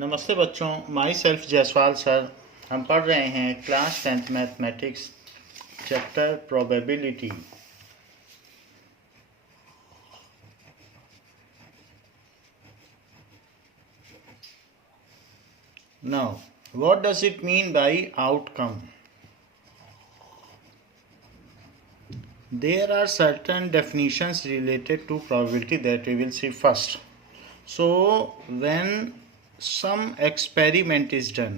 नमस्ते बच्चों, my self Jaiswal sir. हम पढ़ रहे हैं class 10th mathematics chapter probability. Now what does it mean bye outcome? There are certain definitions related to probability that we will see first. So when some experiment is done,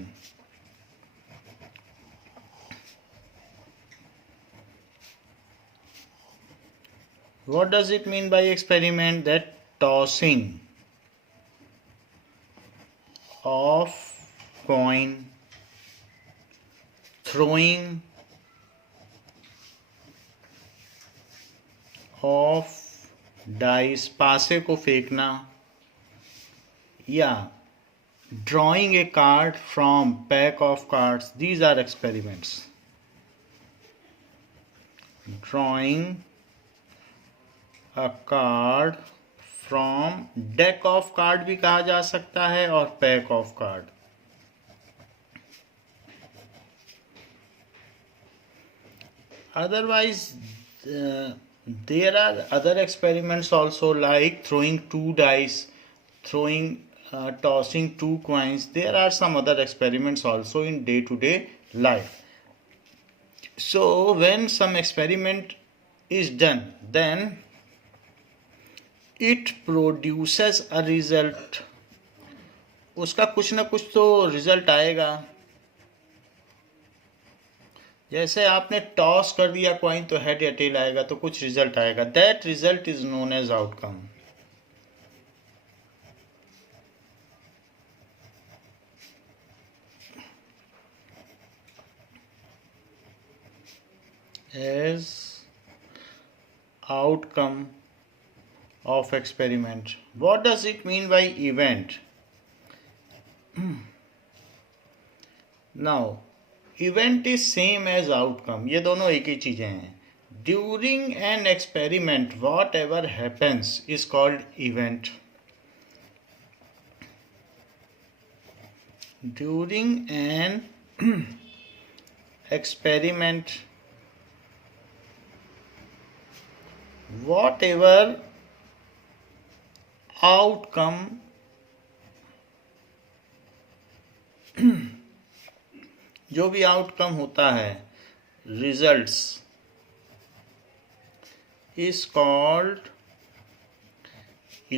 what does it mean by experiment? That tossing of coin, throwing of dice, पासे को फेंकना, या drawing a card from pack of cards. These are experiments. Drawing a card from deck of card भी कहा जा सकता है और pack of card. Otherwise there are other experiments also, like throwing two dice, tossing two coins. There are some other experiments also in day-to-day life. So when some experiment is done, then it produces a result. उसका कुछ ना कुछ तो result आएगा. जैसे आपने toss कर दिया कॉइन तो हेड या टेल आएगा, तो कुछ रिजल्ट आएगा. That result is known as outcome. As outcome of experiment. What does it mean by event? Now event is same as outcome. ये दोनों एक ही चीजें हैं. During an experiment whatever happens is called event. During an experiment whatever outcome जो भी outcome होता है, results, is called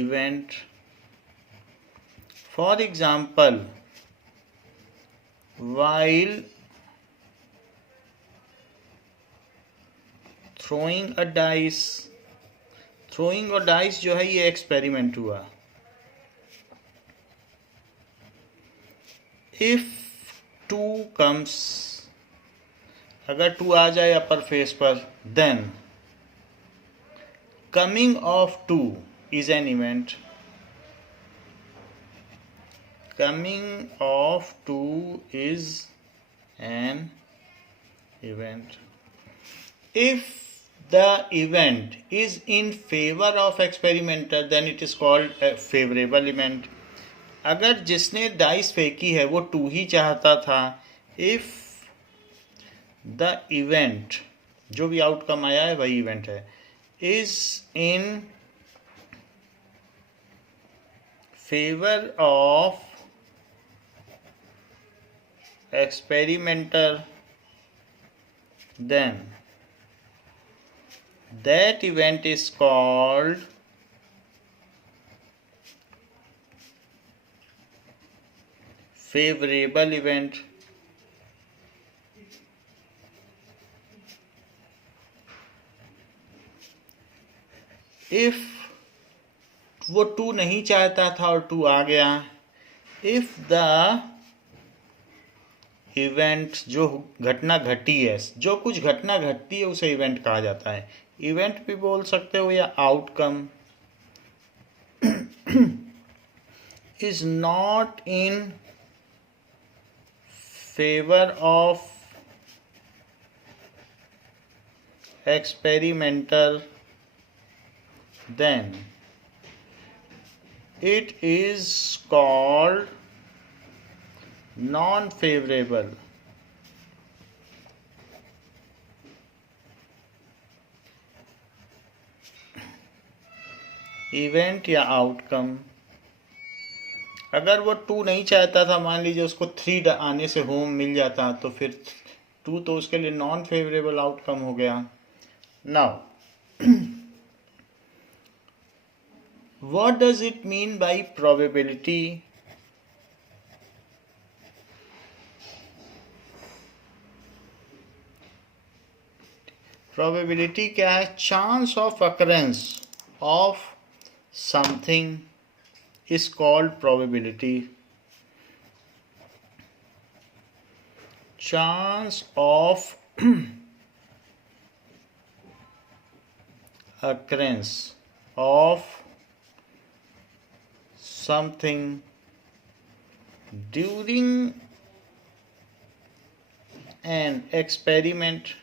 event. For example, while throwing a dice. Throwing और डाइस जो है ये एक्सपेरिमेंट हुआ. इफ 2 कम्स, अगर 2 आ जाए अपर फेस पर, then coming of 2 is an event. Coming of 2 is an event. If the event is in favor of experimenter, then it is called a favorable event. अगर जिसने dice फेंकी है वो 2 ही चाहता था, if the event, जो भी आउटकम आया है वही इवेंट है, is in favor of experimenter, then that event is called favorable event. If वो 2 नहीं चाहता था और 2 आ गया, if the इवेंट, जो घटना घटी है, जो कुछ घटना घटती है उसे इवेंट कहा जाता है. इवेंट भी बोल सकते हो या outcome. Is not in favour of experimenter, then it is called non favourable event या आउटकम। अगर वो 2 नहीं चाहता था, मान लीजिए उसको 3 आने से होम मिल जाता, तो फिर 2 तो उसके लिए नॉन फेवरेबल आउटकम हो गया। Now what does it mean bye probability? Probability क्या है? Chance of occurrence of something is called probability. chance of occurrence of something during an experiment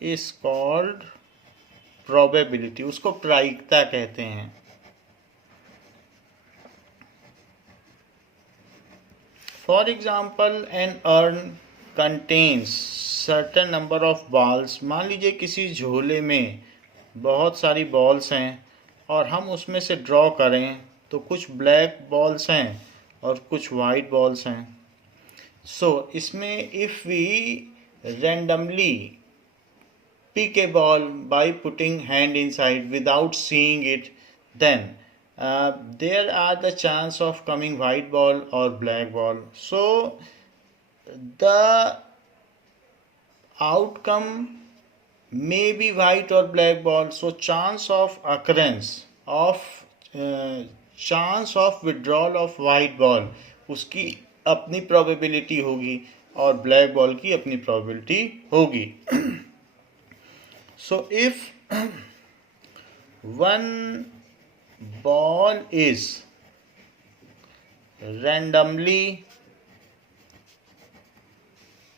is called probability। उसको प्रायिकता कहते हैं। For example, an urn contains certain number of balls। मान लीजिए किसी झोले में बहुत सारी बॉल्स हैं और हम उसमें से ड्रॉ करें तो कुछ ब्लैक बॉल्स हैं और कुछ वाइट बॉल्स हैं। सो इसमें if we randomly pick a ball by putting hand inside without seeing it, then there are the chance of coming white ball or black ball. So the outcome may be white or black ball. So chance of occurrence of chance of withdrawal of white ball उसकी अपनी probability होगी और black ball की अपनी probability होगी। So if one ball is randomly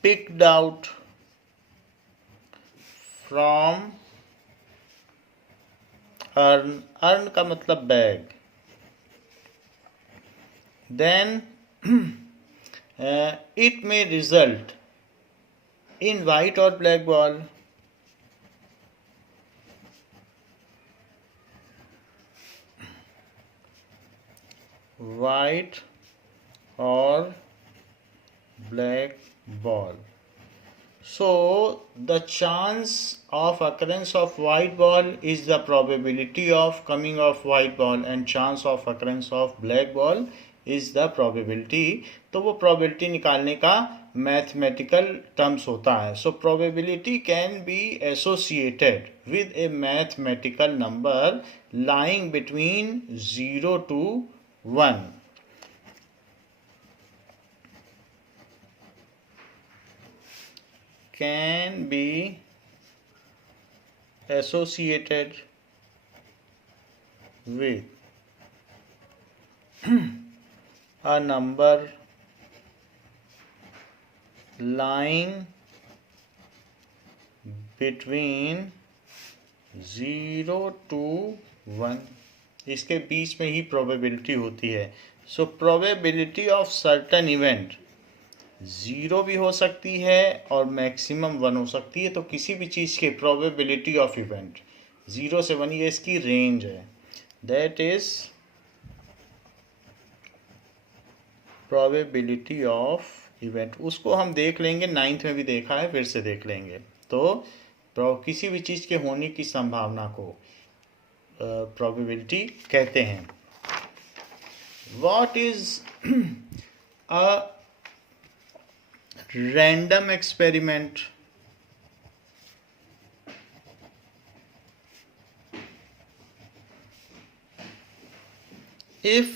picked out from urn का मतलब bag, then it may result in white or black ball। white or black ball। So the chance of occurrence of white ball is the probability of coming of white ball and chance of occurrence of black ball is the probability। तो वो probability निकालने का mathematical terms होता है। So probability can be associated with a mathematical number lying between 0 to 1। can be associated with a number lying between 0 to 1। इसके बीच में ही probability होती है। सो प्रोबेबिलिटी ऑफ सर्टन इवेंट 0 भी हो सकती है और मैक्सिमम 1 हो सकती है। तो किसी भी चीज़ के प्रोबेबिलिटी ऑफ इवेंट 0 से 1 ये इसकी रेंज है। That is probability of event. उसको हम देख लेंगे, 9th में भी देखा है, फिर से देख लेंगे। तो किसी भी चीज़ के होने की संभावना को प्रोबेबिलिटी कहते हैं। What is a random experiment? if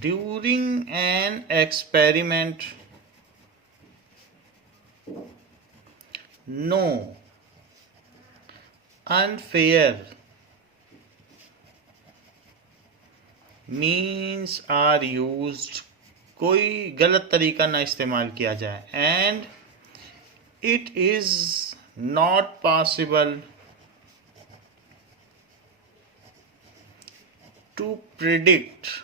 during an experiment no unfair means are used, कोई गलत तरीका ना इस्तेमाल किया जाए, and it is not possible to predict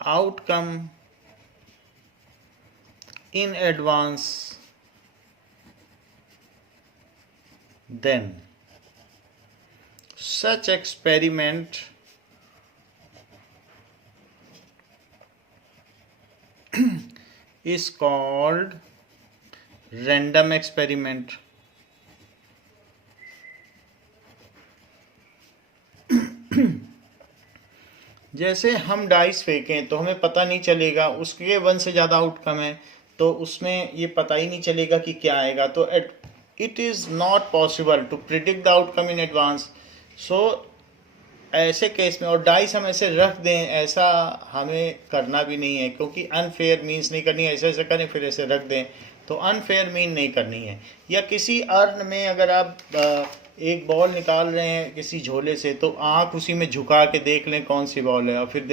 outcome in advance, then such experiment is called random experiment. जैसे हम dice फेंकें तो हमें पता नहीं चलेगा, उसके वन से ज़्यादा आउटकम है तो उसमें ये पता ही नहीं चलेगा कि क्या आएगा, तो it is not possible to predict the outcome in advance. So ऐसे केस में, और डाइस हम ऐसे रख दें, ऐसा हमें करना भी नहीं है, क्योंकि अनफेयर मीन्स नहीं करनी है. ऐसे ऐसे करें फिर ऐसे रख दें तो अनफेयर मीन नहीं करनी है. या किसी अर्न में अगर आप एक बॉल निकाल रहे हैं किसी झोले से, तो आँख उसी में झुका के देख लें कौन सी बॉल है, और फिर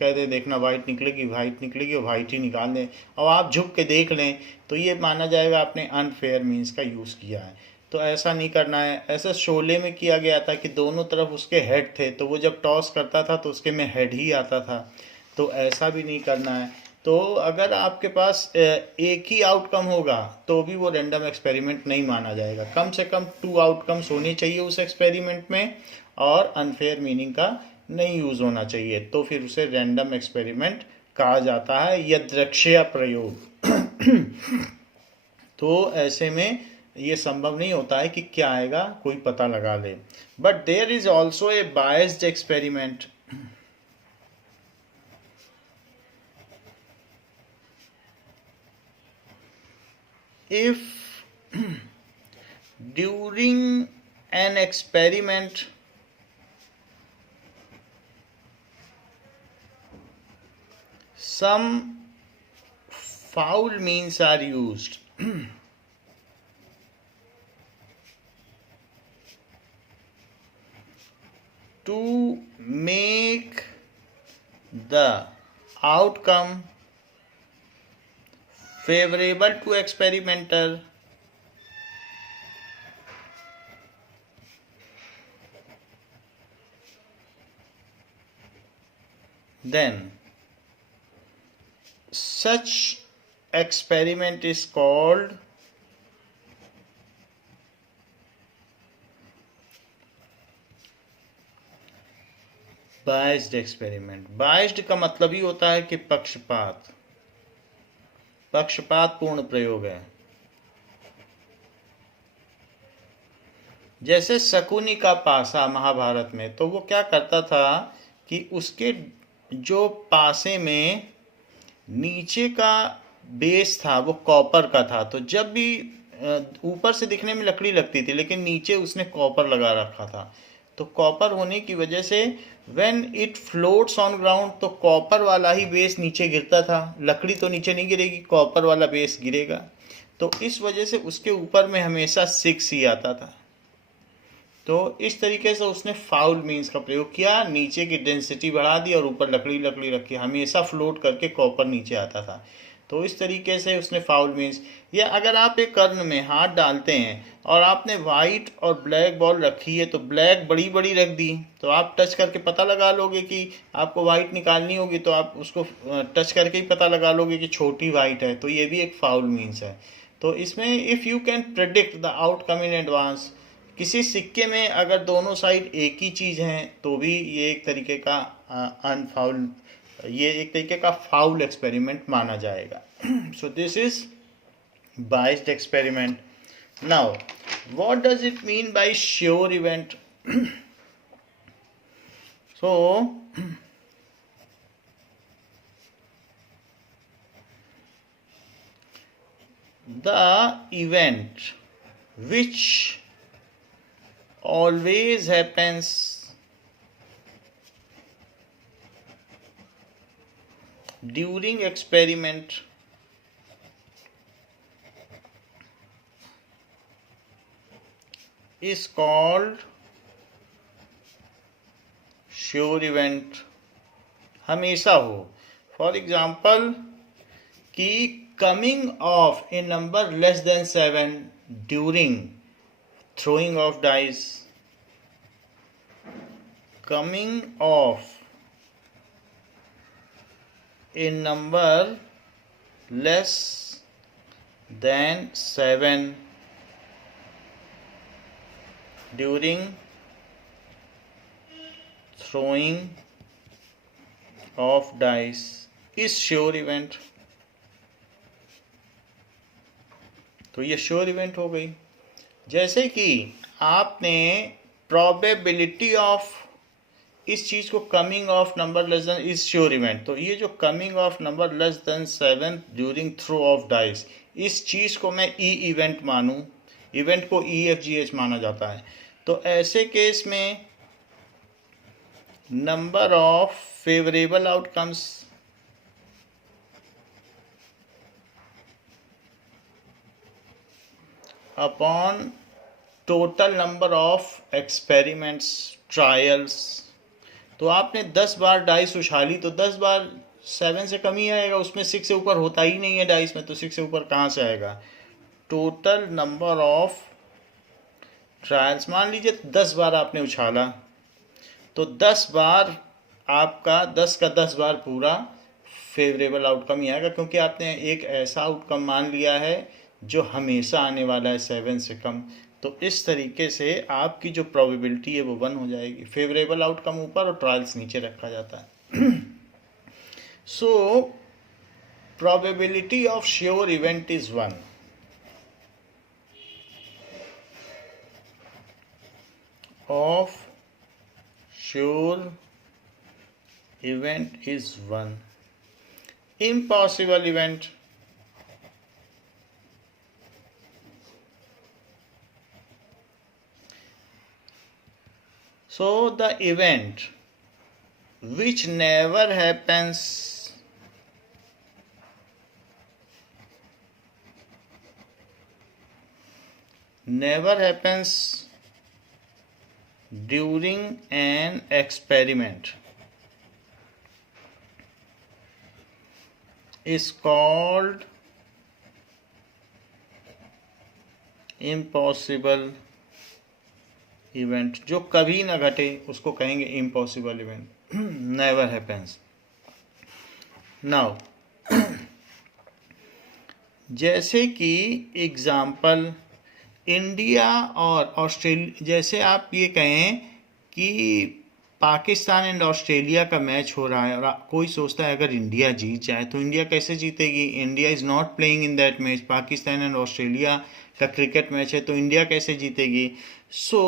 कह दे देखना वाइट निकलेगी, वाइट निकलेगी, और वाइट ही निकाल दें, और आप झुक के देख लें, तो ये माना जाएगा आपने अनफेयर मीन्स का यूज़ किया है. तो ऐसा नहीं करना है. ऐसा शोले में किया गया था कि दोनों तरफ उसके हेड थे, तो वो जब टॉस करता था तो उसके में हेड ही आता था. तो ऐसा भी नहीं करना है. तो अगर आपके पास एक ही आउटकम होगा तो भी वो रैंडम एक्सपेरिमेंट नहीं माना जाएगा. कम से कम 2 आउटकम्स होने चाहिए उस एक्सपेरिमेंट में, और अनफेयर मीनिंग का नहीं यूज़ होना चाहिए, तो फिर उसे रैंडम एक्सपेरिमेंट कहा जाता है, यदृच्छया प्रयोग. तो ऐसे में ये संभव नहीं होता है कि क्या आएगा कोई पता लगा ले. But there is also a biased experiment. If during an experiment some foul means are used, to make the outcome favorable to experimenter, then such experiment is called biased experiment. Biased का मतलब ही होता है कि पक्षपात पूर्ण प्रयोग है. जैसे शकुनी का पासा महाभारत में, तो वो क्या करता था कि उसके जो पासे में नीचे का बेस था वो कॉपर का था, तो जब भी ऊपर से दिखने में लकड़ी लगती थी लेकिन नीचे उसने कॉपर लगा रखा था. तो कॉपर होने की वजह से when it floats on ground, तो कॉपर वाला ही बेस नीचे गिरता था. लकड़ी तो नीचे नहीं गिरेगी, कॉपर वाला बेस गिरेगा. तो इस वजह से उसके ऊपर में हमेशा 6 ही आता था. तो इस तरीके से उसने फाउल मीन्स का प्रयोग किया, नीचे की डेंसिटी बढ़ा दी और ऊपर लकड़ी रखी, हमेशा फ्लोट करके कॉपर नीचे आता था. तो इस तरीके से उसने फाउल मीन्स. या अगर आप एक कर्न में हाथ डालते हैं और आपने वाइट और ब्लैक बॉल रखी है, तो ब्लैक बड़ी बड़ी रख दी, तो आप टच करके पता लगा लोगे कि आपको वाइट निकालनी होगी, तो आप उसको टच करके ही पता लगा लोगे कि छोटी वाइट है. तो ये भी एक फाउल मीन्स है. तो इसमें if you can predict the outcome in advance, किसी सिक्के में अगर दोनों साइड एक ही चीज़ हैं तो भी ये एक तरीके का अनफाउल, ये एक तरीके का फाउल एक्सपेरिमेंट माना जाएगा. सो this is biased experiment. Now what does it mean bye sure event? So the event which always happens during experiment is called sure event. हमेशा हो. फॉर एग्जाम्पल कि coming of A number less than 7 during throwing of dice, coming of a number less than 7 during throwing of dice is sure event। तो ये sure event हो गई। जैसे कि आपने प्रोबेबिलिटी ऑफ इस चीज को coming of number less than is sure event, तो ये जो coming of number less than 7 during throw of dice, इस चीज को मैं ई इवेंट मानूं, इवेंट को EFGH माना जाता है। तो ऐसे केस में number of favourable outcomes upon total number of experiments trials, तो आपने 10 बार डाइस उछाली तो 10 बार 7 से कम ही आएगा, उसमें 6 से ऊपर होता ही नहीं है डाइस में, तो 6 से ऊपर कहाँ से आएगा। टोटल नंबर ऑफ ट्रायल्स, मान लीजिए 10 बार आपने उछाला तो 10 बार आपका 10 का 10 बार पूरा फेवरेबल आउटकम ही आएगा, क्योंकि आपने एक ऐसा आउटकम मान लिया है जो हमेशा आने वाला है 7 से कम। तो इस तरीके से आपकी जो प्रोबेबिलिटी है वो 1 हो जाएगी। फेवरेबल आउटकम ऊपर और ट्रायल्स नीचे रखा जाता है। सो probability of sure event is 1। Of sure event is 1। Impossible event, so the event which never happens during an experiment is called impossible event. जो कभी ना घटे उसको कहेंगे impossible event, never happens. Now जैसे कि एग्जाम्पल इंडिया और Australia, जैसे आप ये कहें कि पाकिस्तान एंड ऑस्ट्रेलिया का मैच हो रहा है और कोई सोचता है अगर इंडिया जीत जाए तो इंडिया कैसे जीतेगी, India is not playing in that match, Pakistan and Australia का क्रिकेट मैच है तो इंडिया कैसे जीतेगी। So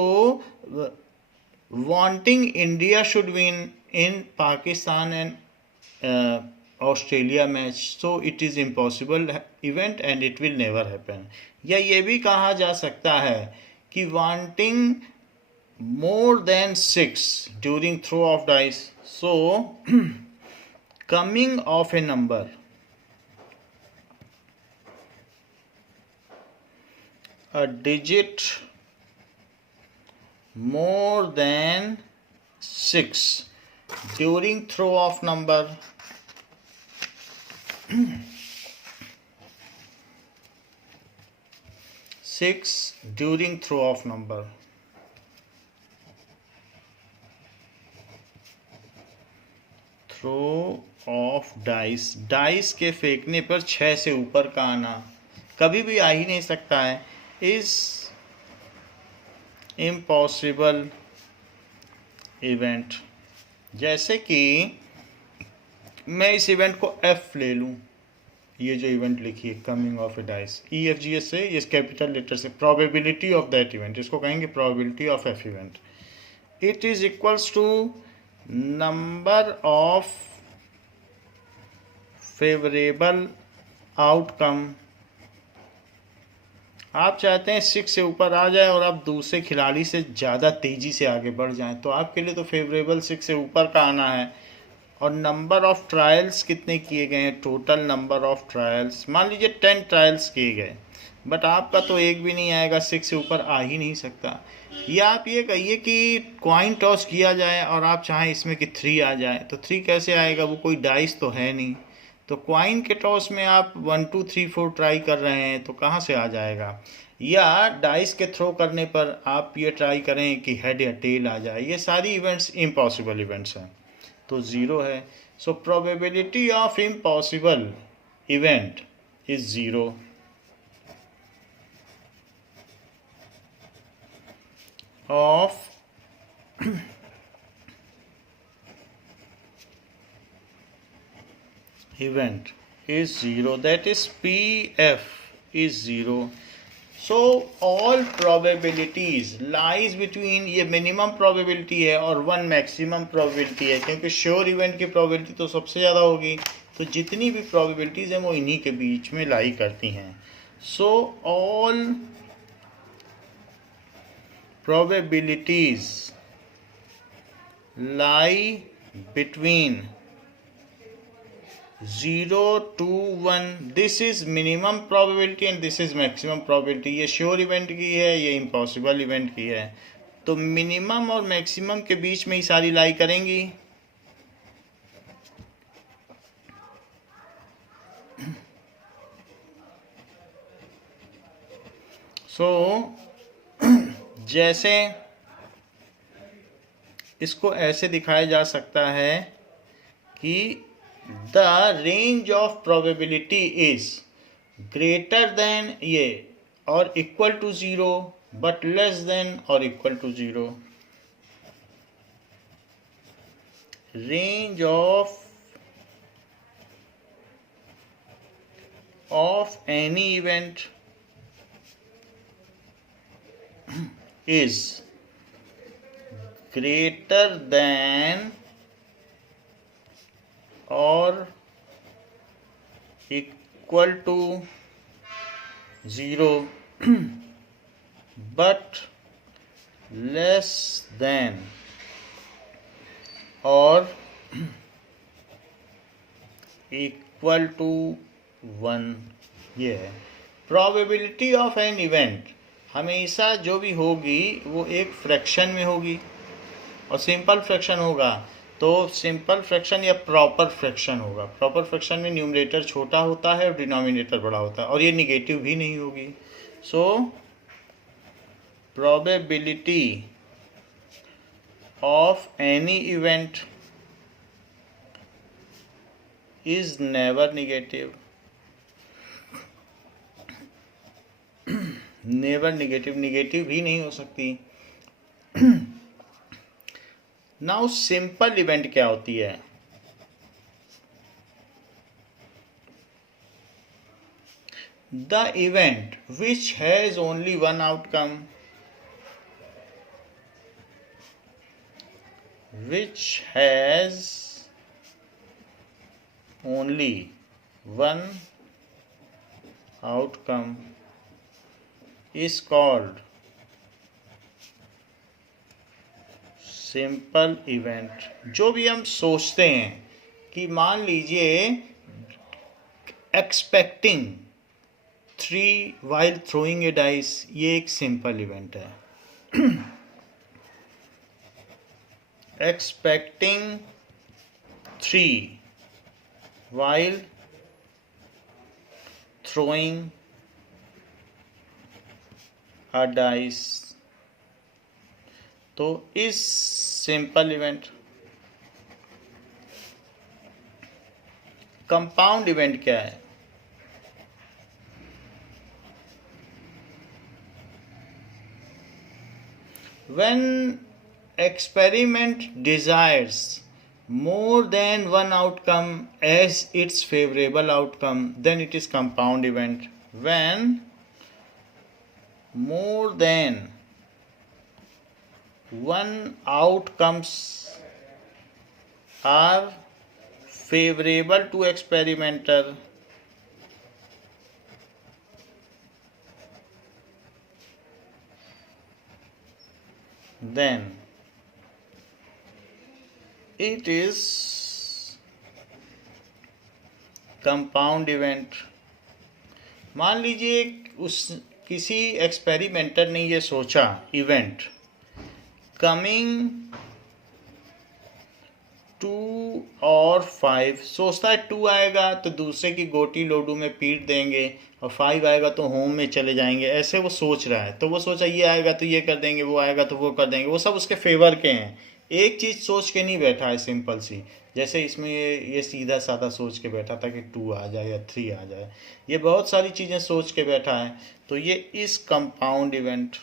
wanting India should win in Pakistan and Australia match, so it is impossible event and it will never happen. या ये भी कहा जा सकता है कि wanting more than 6 during throw of dice, so coming of a number a digit more than 6 during throw of number six during throw of number throw of dice, dice के फेंकने पर 6 से ऊपर का आना कभी भी आ ही नहीं सकता है, इज इम्पॉसिबल इवेंट। जैसे कि मैं इस इवेंट को F ले लूँ, ये जो इवेंट लिखी है coming of a dice, EFGH से, इस कैपिटल लेटर से, प्रोबेबिलिटी ऑफ दैट इवेंट, इसको कहेंगे probability of F event. It is equals to number of favourable outcome. आप चाहते हैं 6 से ऊपर आ जाए और आप दूसरे खिलाड़ी से ज़्यादा तेज़ी से आगे बढ़ जाएं, तो आपके लिए तो फेवरेबल 6 से ऊपर का आना है। और नंबर ऑफ ट्रायल्स कितने किए गए हैं, टोटल नंबर ऑफ ट्रायल्स, मान लीजिए 10 ट्रायल्स किए गए, बट आपका तो एक भी नहीं आएगा, 6 से ऊपर आ ही नहीं सकता। या आप ये कहिए कि कॉइन टॉस किया जाए और आप चाहें इसमें कि 3 आ जाए, तो 3 कैसे आएगा, वो कोई डाइस तो है नहीं। तो क्वाइन के टॉस में आप 1 2 3 4 ट्राई कर रहे हैं तो कहाँ से आ जाएगा, या डाइस के थ्रो करने पर आप ये ट्राई करें कि हेड या टेल आ जाए, ये सारी इवेंट्स इम्पॉसिबल इवेंट्स हैं, तो ज़ीरो है। सो probability of impossible event is zero. Of event is 0, that is PF is 0. So all probabilities lies between, ये मिनिमम प्रोबेबिलिटी है और 1 मैक्सिमम प्रोबेबिलिटी है, क्योंकि श्योर इवेंट की प्रोबेबिलिटी तो सबसे ज़्यादा होगी, तो जितनी भी प्रोबेबिलिटीज़ हैं वो इन्हीं के बीच में लाई करती हैं। So all probabilities lie between 0 to 1. This is minimum probability and this is maximum probability. ये श्योर इवेंट की है, ये इम्पॉसिबल इवेंट की है, तो मिनिमम और मैक्सिमम के बीच में ही सारी लाई करेंगी। जैसे इसको ऐसे दिखाया जा सकता है कि the range of probability is greater than ये और equal to 0 but less than और equal to 0। Range of any event is greater than or equal to 0 but less than or equal to 1। ये है प्रोबेबिलिटी ऑफ एन इवेंट। हमेशा जो भी होगी वो एक फ्रैक्शन में होगी, और सिंपल फ्रैक्शन होगा तो सिंपल फ्रैक्शन या प्रॉपर फ्रैक्शन होगा। प्रॉपर फ्रैक्शन में न्यूमरेटर छोटा होता है और डिनोमिनेटर बड़ा होता है, और ये निगेटिव भी नहीं होगी। सो probability of any event is never negative. Never negative, negative भी नहीं हो सकती। नाउ सिंपल इवेंट क्या होती है? The event which has only one outcome, which has only one outcome is called simple event। जो भी हम सोचते हैं कि मान लीजिए expecting 3 while throwing a dice, ये एक सिंपल इवेंट है। expecting 3 while throwing a dice, तो इस सिंपल इवेंट। कंपाउंड इवेंट क्या है? when experiment desires more than one outcome as its favorable outcome, then it is compound event। when more than one outcomes are favorable to experimenter, then it is compound event. मान लीजिए किसी experimenter ने ये सोचा, event coming 2 और 5, सोचता है 2 आएगा तो दूसरे की गोटी लोडू में पीट देंगे और 5 आएगा तो होम में चले जाएंगे, ऐसे वो सोच रहा है। तो वो सोचा ये आएगा तो ये कर देंगे, वो आएगा तो वो कर देंगे, वो सब उसके फेवर के हैं। एक चीज़ सोच के नहीं बैठा है सिंपल सी, जैसे इसमें ये सीधा साधा सोच के बैठा था कि 2 आ जाए या 3 आ जाए। ये बहुत सारी चीज़ें सोच के बैठा है। तो ये इस कंपाउंड इवेंट,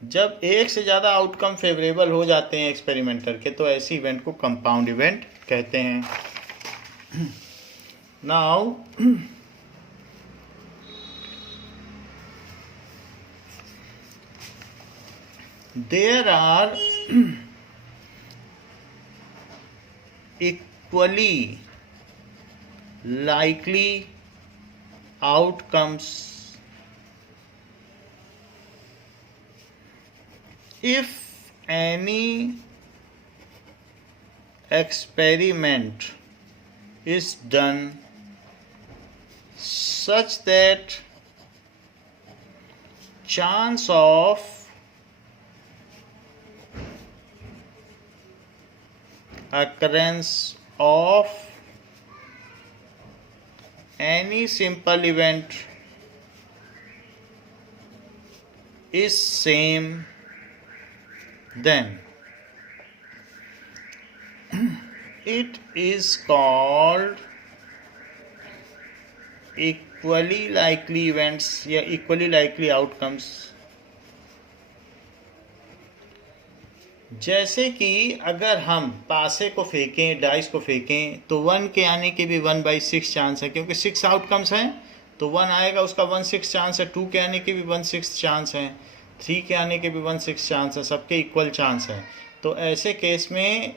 जब एक से ज़्यादा आउटकम फेवरेबल हो जाते हैं एक्सपेरिमेंटर के, तो ऐसी इवेंट को कंपाउंड इवेंट कहते हैं। Now there are equally likely outcomes if any experiment is done such that chance of occurrence of any simple event is same, then it is called equally likely events या equally likely outcomes। जैसे कि अगर हम पासे को फेंकें, dice को फेंकें, तो 1 के आने के भी 1/6 चांस है, क्योंकि 6 आउटकम्स हैं तो 1 आएगा, उसका 1/6 चांस है। 2 के आने के भी 1/6 चांस है, 3 के आने के भी 1/6 चांस है, सबके इक्वल चांस है। तो ऐसे केस में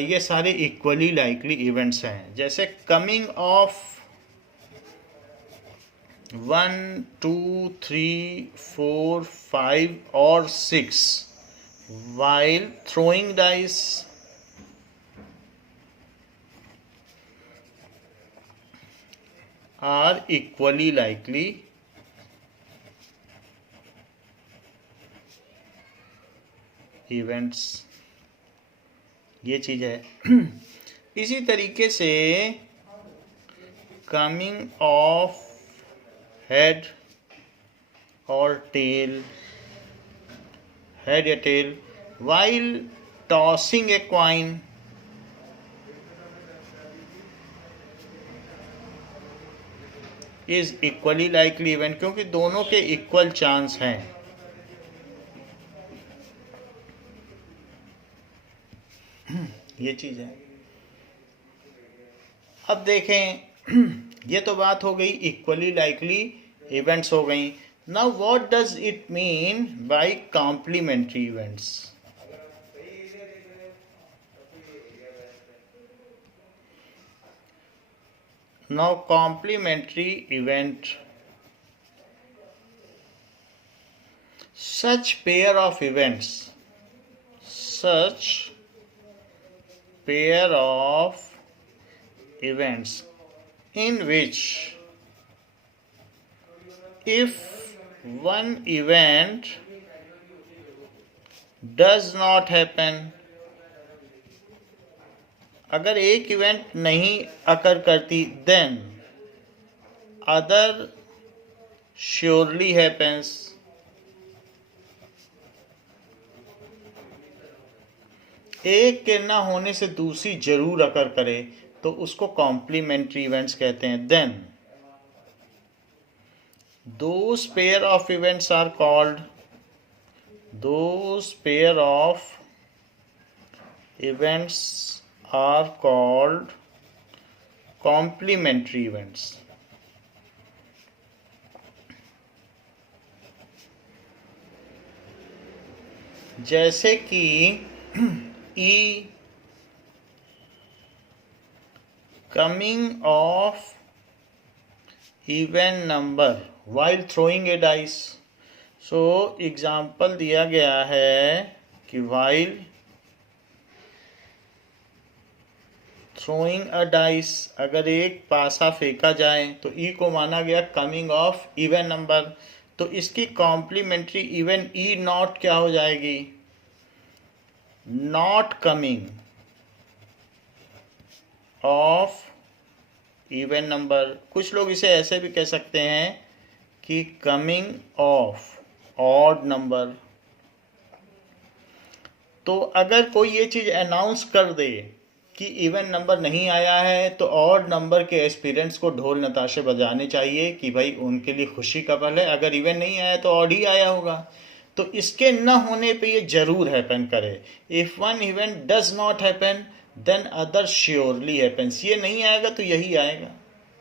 ये सारे इक्वली लाइकली इवेंट्स हैं। जैसे कमिंग ऑफ 1, 2, 3, 4, 5 और 6 while throwing dice are equally likely events। ये चीज़ है। इसी तरीके से कमिंग ऑफ हेड और टेल, हेड या tell while tossing a coin is equally likely event, क्योंकि दोनों के इक्वल चांस हैं। ये चीज़ है। अब देखें, ये तो बात हो गई इक्वली लाइकली इवेंट्स हो गई। Now what does it mean by complementary events? Now complementary event, such pair of events in which if one event does not happen, अगर एक इवेंट नहीं अकर करती, देन अदर श्योरली हैपेंस। एक के ना होने से दूसरी जरूर अकर करे, तो उसको कॉम्प्लीमेंट्री इवेंट्स कहते हैं। Then those pair of events are called, those pair of events are called complementary events। जैसे कि E coming of even number while throwing a dice। so example दिया गया है कि while थ्रोइंग अ डाइस, अगर एक पासा फेंका जाए तो ई को माना गया कमिंग ऑफ इवन नंबर, तो इसकी कॉम्प्लीमेंट्री इवन ई नॉट क्या हो जाएगी? not coming of even number, कुछ लोग इसे ऐसे भी कह सकते हैं कि कमिंग ऑफ ऑड नंबर। तो अगर कोई ये चीज़ अनाउंस कर दे कि इवन नंबर नहीं आया है तो ऑड नंबर के एस्पिरेंट्स को ढोल नताशे बजाने चाहिए कि भाई उनके लिए खुशी का पल है, अगर इवन नहीं आया तो ऑड ही आया होगा। तो इसके न होने पे ये जरूर हैपन करे। If one event does not happen then other surely happens, ये नहीं आएगा तो यही आएगा,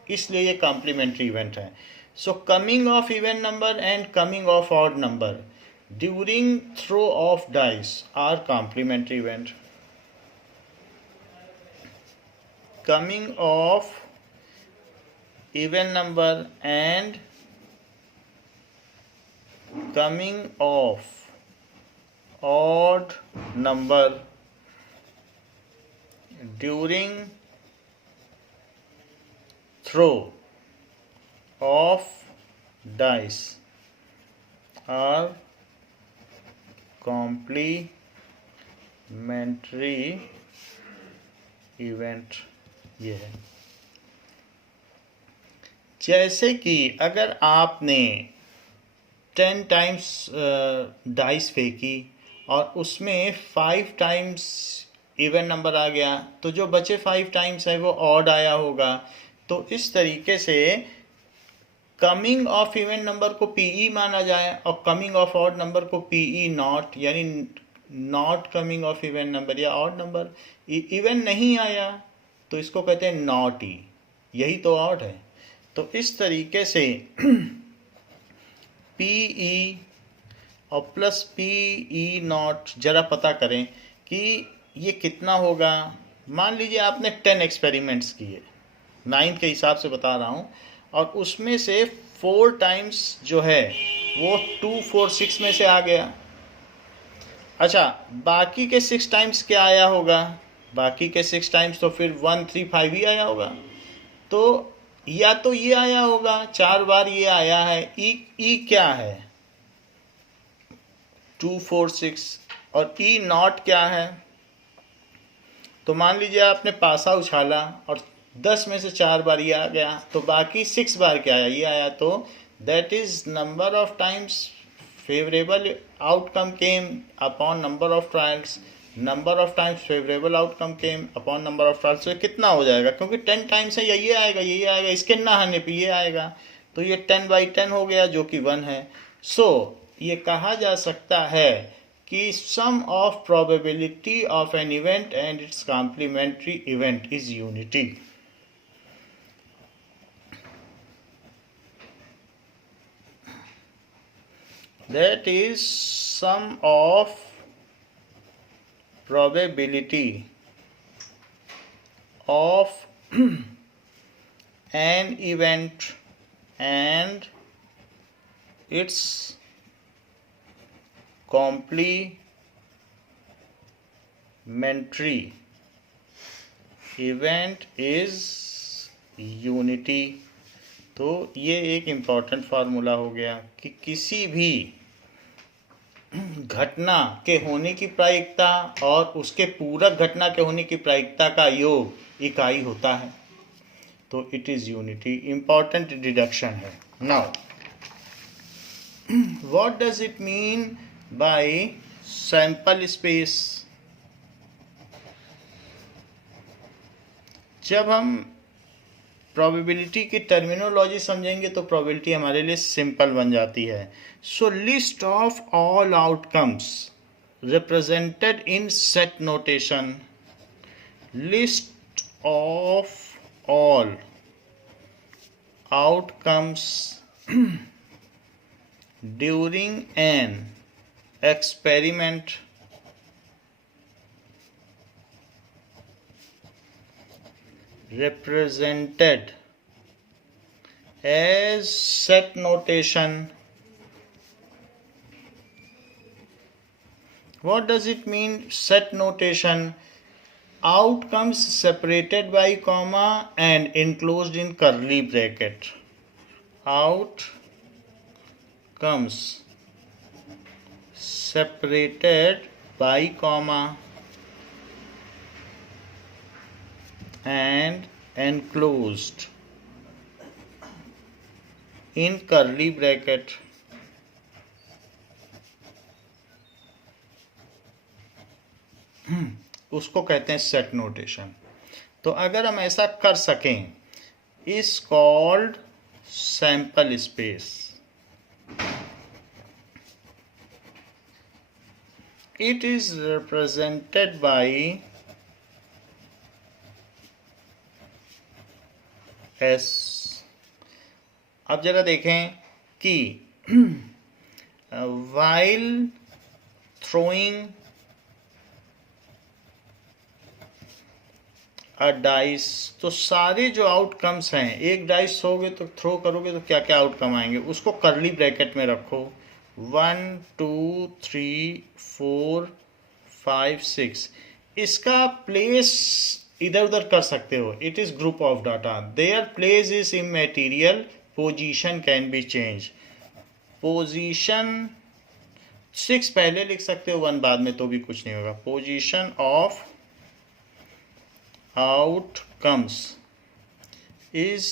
इसलिए ये कॉम्प्लीमेंट्री इवेंट है। So coming of even number and coming of odd number during throw of dice are complementary event. Coming of even number and coming of odd number during throw of dice are complementary event. ये है जैसे कि अगर आपने 10 times dice फेंकी और उसमें 5 times even number आ गया तो जो बचे 5 टाइम्स है वो ऑड आया होगा। तो इस तरीके से कमिंग ऑफ इवन नंबर को पीई माना जाए और कमिंग ऑफ ऑड नंबर को पीई नॉट, यानी not coming of even number या ऑड नंबर। इवन नहीं आया तो इसको कहते हैं नॉट ई, यही तो ऑड है। तो इस तरीके से पीई और प्लस पीई नॉट जरा पता करें कि ये कितना होगा। मान लीजिए आपने 10 एक्सपेरिमेंट्स किए, 9 के हिसाब से बता रहा हूँ, और उसमें से 4 टाइम्स जो है वो 2, 4, 6 में से आ गया। अच्छा, बाकी के 6 टाइम्स क्या आया होगा? बाकी के 6 टाइम्स तो फिर 1, 3, 5 ही आया होगा। तो या तो ये आया होगा, 4 बार ये आया है। ई क्या है? 2, 4, 6। और ई नॉट क्या है? तो मान लीजिए आपने पासा उछाला और 10 में से 4 बार ये आ गया, तो बाकी 6 बार क्या आया? ये आया। तो that is number of times favourable outcome came upon number of trials. Number of times favourable outcome came upon number of trials. तो कितना हो जाएगा? क्योंकि 10 टाइम्स है, ये आएगा, ये आएगा, इसके ना आने पे ये आएगा। तो ये 10/10 हो गया, जो कि 1 है। सो ये कहा जा सकता है कि sum of probability of an event and its complementary event is unity. That is sum of probability of an event and its complementary event is unity। तो ये एक इम्पॉर्टेंट फार्मूला हो गया कि किसी भी घटना के होने की प्रायिकता और उसके पूरक घटना के होने की प्रायिकता का योग इकाई होता है। तो it is unity. Important deduction है। Now what does it mean by sample space? जब हम प्रोबेबिलिटी की टर्मिनोलॉजी समझेंगे तो प्रोबेबिलिटी हमारे लिए सिंपल बन जाती है। So list of all outcomes represented in set notation. List of all outcomes during an experiment represented as set notation. What does it mean, set notation? Outcomes separated by comma and enclosed in curly bracket. Outcomes separated by comma and enclosed in curly bracket उसको कहते हैं set notation. तो अगर हम ऐसा कर सकें, is called sample space. It is represented by S. अब जरा देखें कि while throwing अ डाइस, तो सारे जो आउटकम्स हैं, एक डाइस थ्रो करोगे तो क्या क्या आउटकम आएंगे, उसको करली ब्रैकेट में रखो। 1 2 3 4 5 6। इसका प्लेस इधर उधर कर सकते हो। It is group of data, there place is immaterial, position can be change. Position 6 पहले लिख सकते हो, 1 बाद में, तो भी कुछ नहीं होगा। Position of outcomes is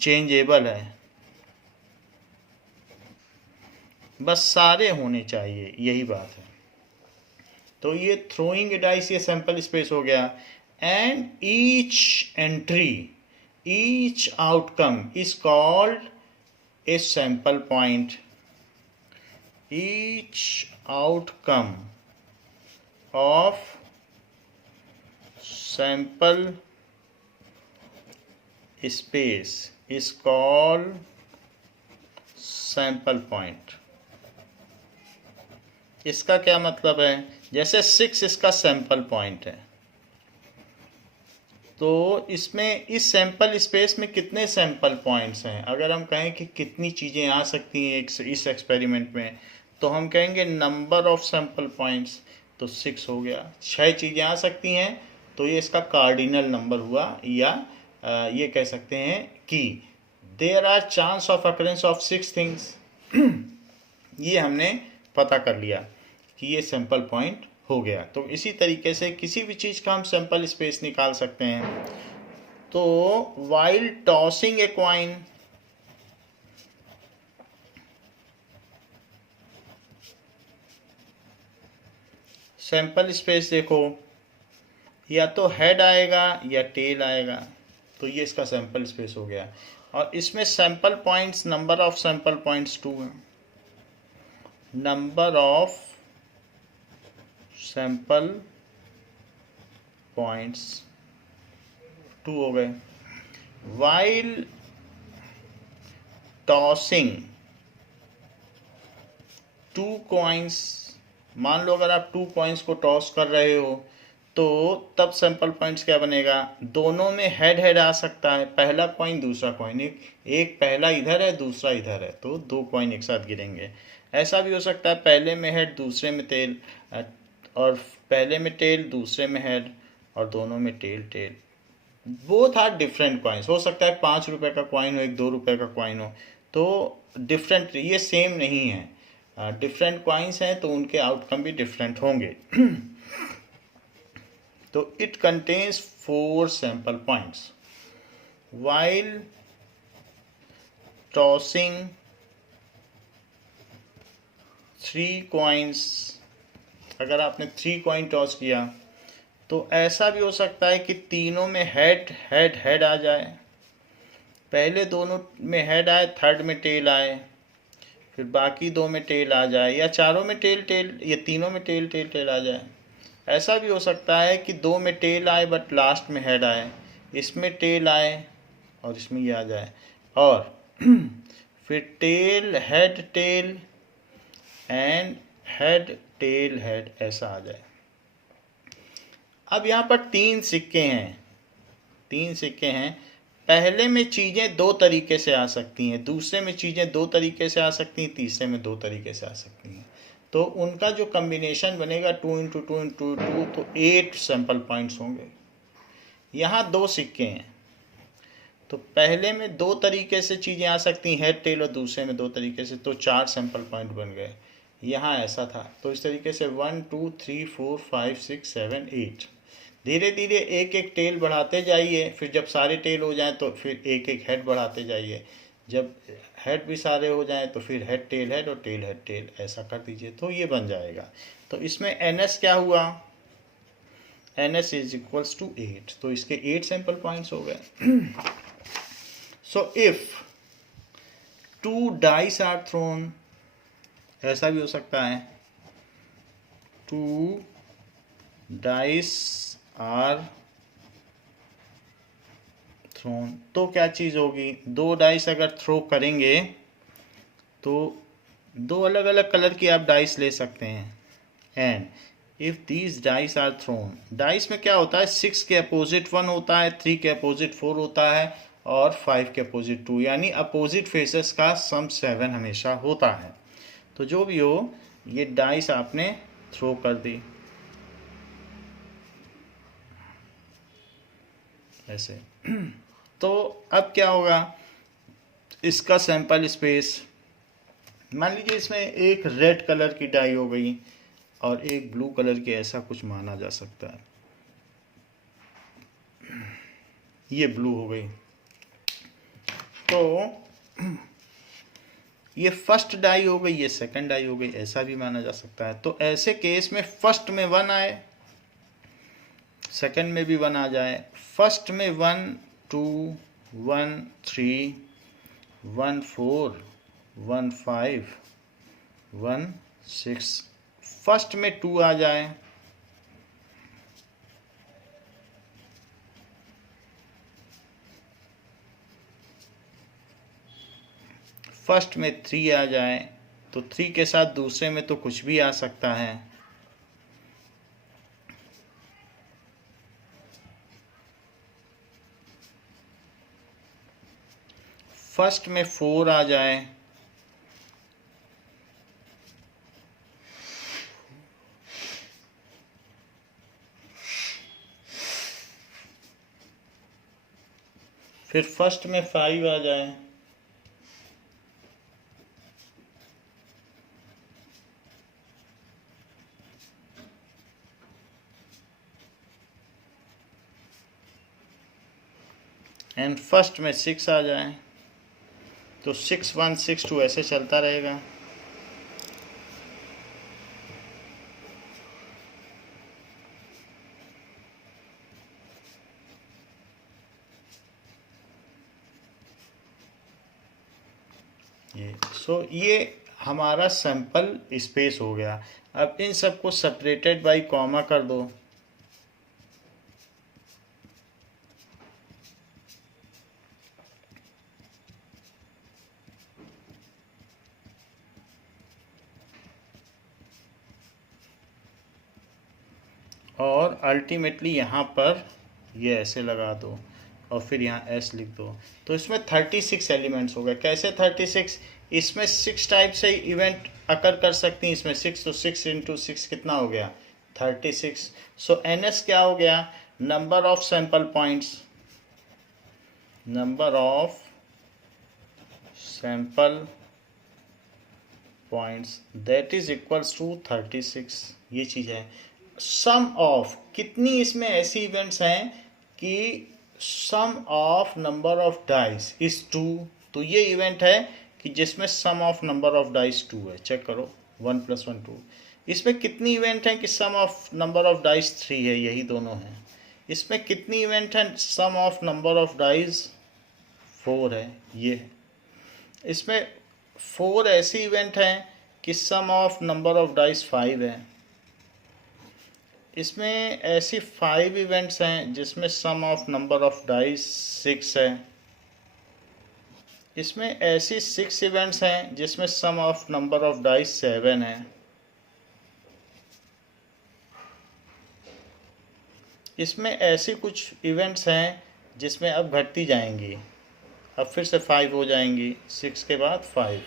changeable है, बस सारे होने चाहिए, यही बात है। तो ये थ्रोइंग डाइस, ये सैंपल स्पेस हो गया। And each entry, each outcome is called a sample point. Each outcome of sample space is called sample point। इसका क्या मतलब है, जैसे 6 इसका सैंपल पॉइंट है, तो इसमें इस सैंपल स्पेस में कितने सैंपल पॉइंट्स हैं। अगर हम कहें कि कितनी चीज़ें आ सकती हैं इस एक्सपेरिमेंट में, तो हम कहेंगे नंबर ऑफ सैंपल पॉइंट्स। तो 6 हो गया, 6 चीज़ें आ सकती हैं, तो ये इसका कार्डिनल नंबर हुआ। या ये कह सकते हैं कि there are chance of occurrence of 6 things. ये हमने पता कर लिया कि ये सैंपल पॉइंट हो गया। तो इसी तरीके से किसी भी चीज़ का हम सैंपल स्पेस निकाल सकते हैं। तो while tossing a coin, sample space देखो, या तो हेड आएगा या टेल आएगा, तो ये इसका सैंपल स्पेस हो गया। और इसमें sample points, number of sample points 2 हैं। नंबर ऑफ सैंपल पॉइंट्स 2 हो गए। वाइल टॉसिंग 2 कॉइन्स, मान लो अगर आप 2 कॉइन्स को टॉस कर रहे हो, तो तब सैंपल पॉइंट्स क्या बनेगा, दोनों में हेड हेड आ सकता है, पहला कॉइन दूसरा कॉइन, एक पहला इधर है दूसरा इधर है, तो 2 कॉइन एक साथ गिरेंगे। ऐसा भी हो सकता है पहले में हेड दूसरे में टेल, और पहले में टेल दूसरे में हेड, और दोनों में tail tail. Both are different coins. हो सकता है 5 रुपए का कॉइन हो, एक 2 रुपए का कॉइन हो, तो डिफरेंट, ये सेम नहीं है। डिफरेंट कॉइन्स हैं तो उनके आउटकम भी डिफरेंट होंगे। तो it contains 4 sample points. While tossing 3 coins, अगर आपने 3 कॉइन टॉस किया, तो ऐसा भी हो सकता है कि तीनों में हेड हेड हेड आ जाए, पहले दोनों में हेड आए, थर्ड में टेल आए, फिर बाकी 2 में टेल आ जाए, या चारों में टेल टेल, या तीनों में टेल टेल टेल आ जाए। ऐसा भी हो सकता है कि 2 में टेल आए बट लास्ट में हेड आए, इसमें टेल आए और इसमें ये आ जाए, और फिर tail head tail and head tail head, ऐसा आ जाए। अब यहाँ पर 3 सिक्के हैं, 3 सिक्के हैं। पहले में चीज़ें 2 तरीके से आ सकती हैं, दूसरे में चीज़ें 2 तरीके से आ सकती हैं, तीसरे में 2 तरीके से आ सकती हैं। तो उनका जो कम्बिनेशन बनेगा 2 × 2 × 2, तो 8 सैंपल पॉइंट्स होंगे। यहाँ 2 सिक्के हैं, तो पहले में 2 तरीके से चीज़ें आ सकती हैं, हेड टेल, और दूसरे में 2 तरीके से, तो 4 सैंपल पॉइंट बन गए। यहाँ ऐसा था, तो इस तरीके से 1 2 3 4 5 6 7 8। धीरे धीरे एक एक टेल बढ़ाते जाइए, फिर जब सारे टेल हो जाएं तो फिर एक एक हेड बढ़ाते जाइए, जब हेड भी सारे हो जाएं तो फिर हेड टेल हेड और टेल हेड टेल, ऐसा कर दीजिए तो ये बन जाएगा। तो इसमें एन एस क्या हुआ, N S is equals to 8, तो इसके 8 सैंपल पॉइंट्स हो गए। So if 2 dice are thrown, ऐसा भी हो सकता है 2 डाइस आर थ्रोन, तो क्या चीज़ होगी, 2 डाइस अगर थ्रो करेंगे तो 2 अलग अलग कलर की आप डाइस ले सकते हैं। And if these dice are thrown, dice में क्या होता है, 6 के अपोजिट 1 होता है, 3 के अपोजिट 4 होता है और 5 के अपोजिट 2, यानी अपोजिट फेसेस का सम 7 हमेशा होता है। तो जो भी हो, ये डाइस आपने थ्रो कर दी ऐसे। तो अब क्या होगा, इसका सैंपल स्पेस, मान लीजिए इसमें एक रेड कलर की डाई हो गई और एक ब्लू कलर की, ऐसा कुछ माना जा सकता है, ये ब्लू हो गई, तो ये फर्स्ट डाई हो गई, ये सेकंड डाई हो गई, ऐसा भी माना जा सकता है। तो ऐसे केस में फर्स्ट में 1 आए, सेकंड में भी 1 आ जाए, फर्स्ट में 1 2 1 3 1 4 1 5 1 6, फर्स्ट में 2 आ जाए, फर्स्ट में 3 आ जाए, तो 3 के साथ दूसरे में तो कुछ भी आ सकता है, फर्स्ट में 4 आ जाए, फिर फर्स्ट में 5 आ जाए, एंड फर्स्ट में 6 आ जाए, तो 6 1 6 2 ऐसे चलता रहेगा। ये हमारा सैंपल स्पेस हो गया। अब इन सबको सेपरेटेड बाय कॉमा कर दो, और अल्टीमेटली यहाँ पर ये ऐसे लगा दो और फिर यहाँ एस लिख दो। तो इसमें 36 एलिमेंट्स हो गए। कैसे 36? इसमें 6 टाइप से इवेंट अकर कर सकती हैं। इसमें 6, तो 6 इंटू 6 कितना हो गया? 36। सो एन एस क्या हो गया? Number of sample points, number of sample points that is equals to 36। ये चीज़ है। सम ऑफ, कितनी इसमें ऐसी इवेंट्स हैं कि sum of number of dice is 2। तो ये इवेंट है कि जिसमें sum of number of dice 2 है। चेक करो, 1 + 1 2। इसमें कितनी इवेंट है कि sum of number of dice 3 है? यही दोनों हैं। इसमें कितनी इवेंट है? सम ऑफ नंबर ऑफ डाइस 4 है, ये है। इसमें 4 ऐसी इवेंट हैं कि sum of number of dice 5 है। इसमें ऐसी 5 इवेंट्स हैं जिसमें sum of number of dice 6 है। इसमें ऐसी 6 इवेंट्स हैं जिसमें sum of number of dice 7 है। इसमें ऐसी कुछ इवेंट्स हैं जिसमें अब घटती जाएंगी, अब फिर से 5 हो जाएंगी, 6 के बाद 5,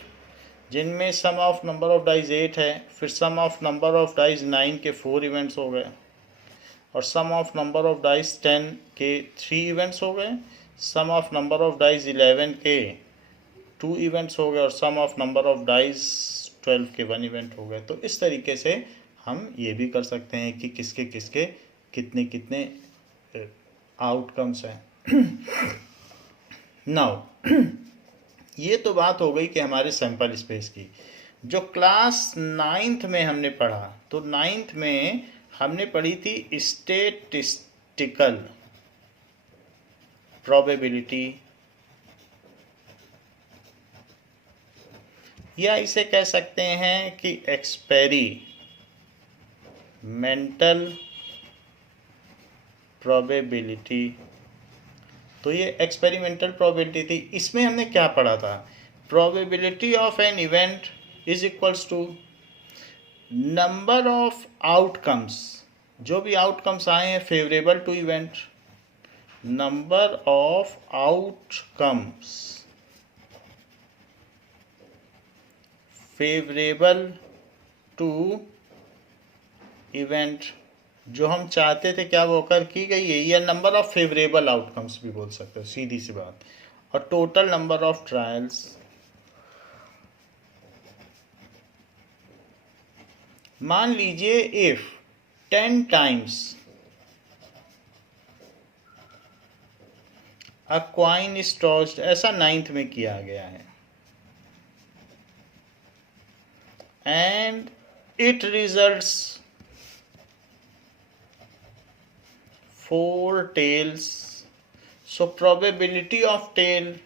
जिनमें सम ऑफ नंबर ऑफ डाइस 8 है। फिर सम ऑफ नंबर ऑफ डाइस 9 के 4 इवेंट्स हो गए, और सम ऑफ नंबर ऑफ डाइस 10 के 3 इवेंट्स हो गए। सम ऑफ नंबर ऑफ डाइस 11 के 2 इवेंट्स हो गए, और सम ऑफ नंबर ऑफ डाइस 12 के 1 इवेंट हो गए। तो इस तरीके से हम ये भी कर सकते हैं कि किसके किसके कितने कितने आउटकम्स हैं। नाउ ये तो बात हो गई कि हमारे सैंपल स्पेस की। जो क्लास 9th में हमने पढ़ा, तो 9th में हमने पढ़ी थी स्टैटिस्टिकल प्रोबेबिलिटी, या इसे कह सकते हैं कि एक्सपेरिमेंटल प्रोबेबिलिटी। तो ये एक्सपेरिमेंटल प्रोबेबिलिटी थी। इसमें हमने क्या पढ़ा था? Probability of an event is equals to number of outcomes, जो भी आउटकम्स आए हैं favourable to event, number of outcomes favourable to event, जो हम चाहते थे क्या वो ओकर की गई है, या नंबर ऑफ फेवरेबल आउटकम्स भी बोल सकते हो, सीधी सी बात। और टोटल नंबर ऑफ ट्रायल्स, मान लीजिए if 10 times a coin is tossed, ऐसा 9th में किया गया है, and it results 4 tails, so probability of tail,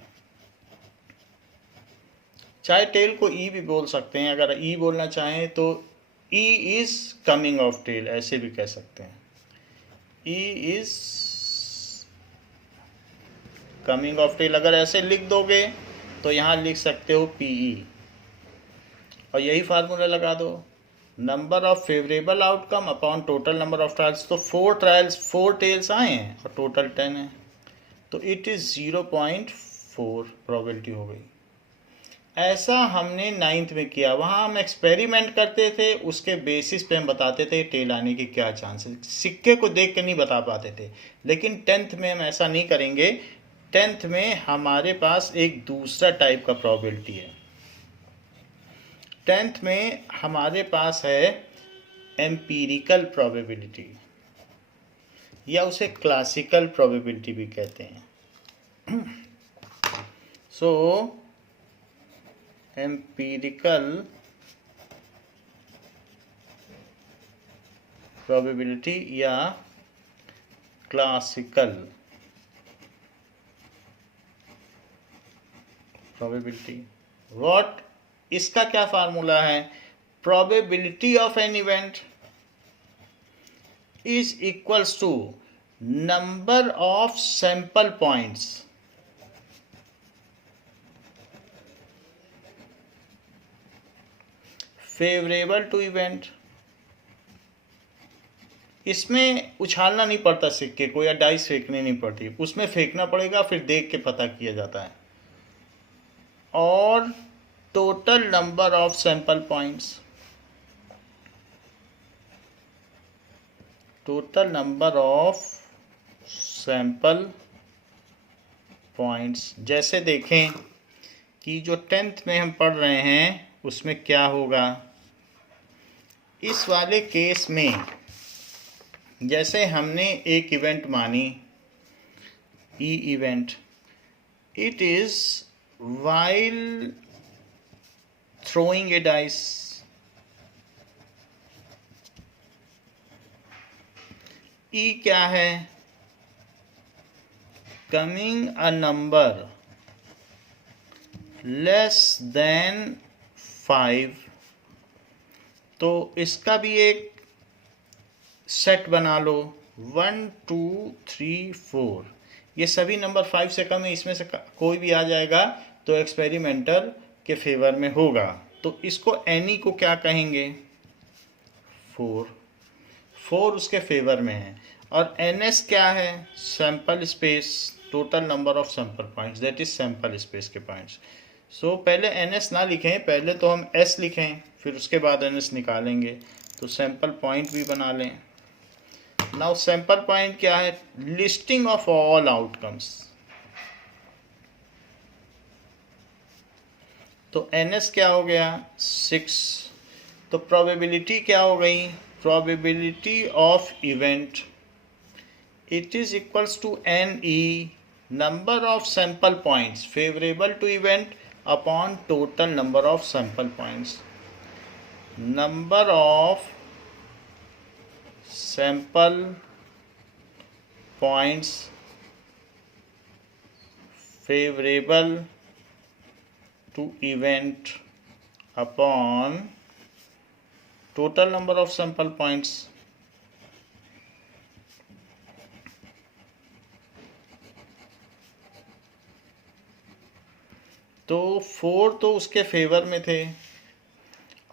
चाहे टेल को ई भी बोल सकते हैं, अगर ई बोलना चाहें तो E is coming of tail, ऐसे भी कह सकते हैं, E is coming of tail. अगर ऐसे लिख दोगे तो यहाँ लिख सकते हो पीई, और यही फार्मूला लगा दो, number of favourable outcome upon total number of trials. तो 4 टेल्स आए हैं और टोटल 10 है, तो इट इज 0.4 प्रोबेबिलिटी हो गई। ऐसा हमने 9th में किया, वहाँ हम एक्सपेरिमेंट करते थे, उसके बेसिस पे हम बताते थे टेल आने की क्या चांस है, सिक्के को देख के नहीं बता पाते थे। लेकिन 10th में हम ऐसा नहीं करेंगे। 10th में हमारे पास एक दूसरा टाइप का प्रोबेबिलिटी है। 10th में हमारे पास है एम्पीरिकल प्रोबेबिलिटी, या उसे क्लासिकल प्रोबेबिलिटी भी कहते हैं। सो एम्पीरिकल प्रोबेबिलिटी या क्लासिकल प्रोबेबिलिटी, व्हाट, इसका क्या फार्मूला है? Probability of an event is equals to number of sample points favourable to event. इसमें उछालना नहीं पड़ता सिक्के को, या डाइस फेंकनी नहीं पड़ती, उसमें फेंकना पड़ेगा, फिर देख के पता किया जाता है। और total number of sample points, total number of sample points. जैसे देखें कि जो 10th में हम पढ़ रहे हैं उसमें क्या होगा। इस वाले केस में जैसे हमने एक इवेंट मानी, E event, it is while throwing a dice, E क्या है? Coming a number less than 5। तो इसका भी एक सेट बना लो, 1 2 3 4, ये सभी नंबर 5 से कम है, इसमें से कोई भी आ जाएगा तो एक्सपेरिमेंटल के फेवर में होगा। तो इसको एनी को क्या कहेंगे? 4 उसके फेवर में है। और एनएस क्या है? Sample space, total number of sample points, that is sample space के पॉइंट्स। सो पहले एनएस ना लिखें, पहले तो हम एस लिखें, फिर उसके बाद एनएस निकालेंगे। तो सैंपल पॉइंट भी बना लें। नाउ सैंपल पॉइंट क्या है? Listing of all outcomes. तो एनएस क्या हो गया? 6। तो प्रोबेबिलिटी क्या हो गई? Probability of event it is equals to NE, number of sample points favorable to event upon total number of sample points. Number of sample points favorable to event upon total number of sample points. तो 4 तो उसके favour में थे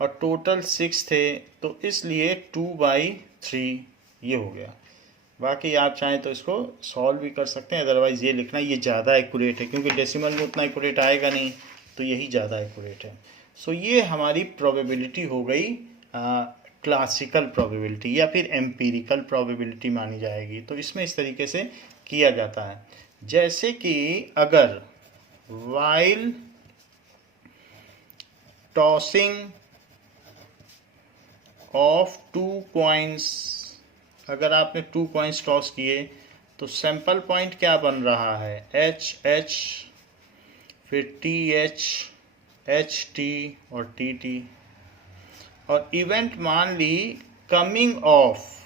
और total 6 थे, तो इसलिए 2/3 ये हो गया। बाकी आप चाहें तो इसको सॉल्व भी कर सकते हैं, अदरवाइज़ ये लिखना ये ज़्यादा एक्यूरेट है, क्योंकि डेसिमल में उतना एक्यूरेट आएगा नहीं, तो यही ज़्यादा एक्यूरेट है। सो ये हमारी प्रोबेबिलिटी हो गई क्लासिकल प्रोबेबिलिटी या फिर एम्पिरिकल प्रोबेबिलिटी मानी जाएगी। तो इसमें इस तरीके से किया जाता है, जैसे कि अगर वाइल टॉसिंग ऑफ 2 कॉइन्स, अगर आपने 2 कॉइन्स टॉस किए तो सैंपल पॉइंट क्या बन रहा है, HH, फिर TH, HT और TT, और इवेंट मान ली coming of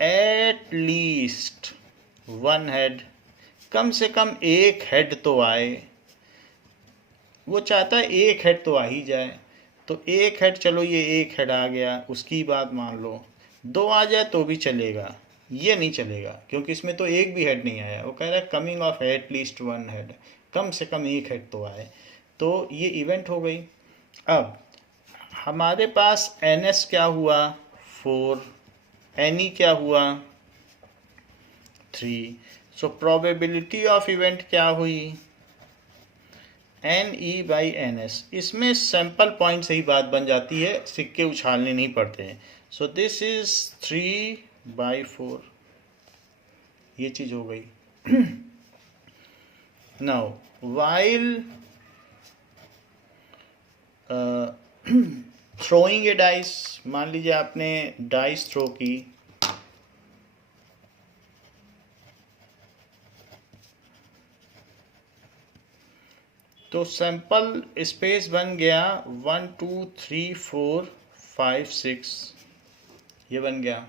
at least 1 head, कम से कम एक हेड तो आए, वो चाहता है एक हेड तो आ ही जाए। तो एक हेड, चलो ये एक हेड आ गया, उसकी बात मान लो, 2 आ जाए तो भी चलेगा, ये नहीं चलेगा क्योंकि इसमें तो एक भी हेड नहीं आया। वो कह रहा है coming of at least 1 head, कम से कम एक हेड तो आए, तो ये इवेंट हो गई। अब हमारे पास NS क्या हुआ 4, NE क्या हुआ 3, सो प्रोबेबिलिटी ऑफ इवेंट क्या हुई NE/NS। इसमें सैंपल पॉइंट से ही बात बन जाती है, सिक्के उछालने नहीं पड़ते हैं। सो दिस इज 3/4, ये चीज हो गई। नाउ वाइल थ्रोइंग ए डाइस, मान लीजिए आपने डाइस थ्रो की, तो सैंपल स्पेस बन गया 1 2 3 4 5 6, ये बन गया।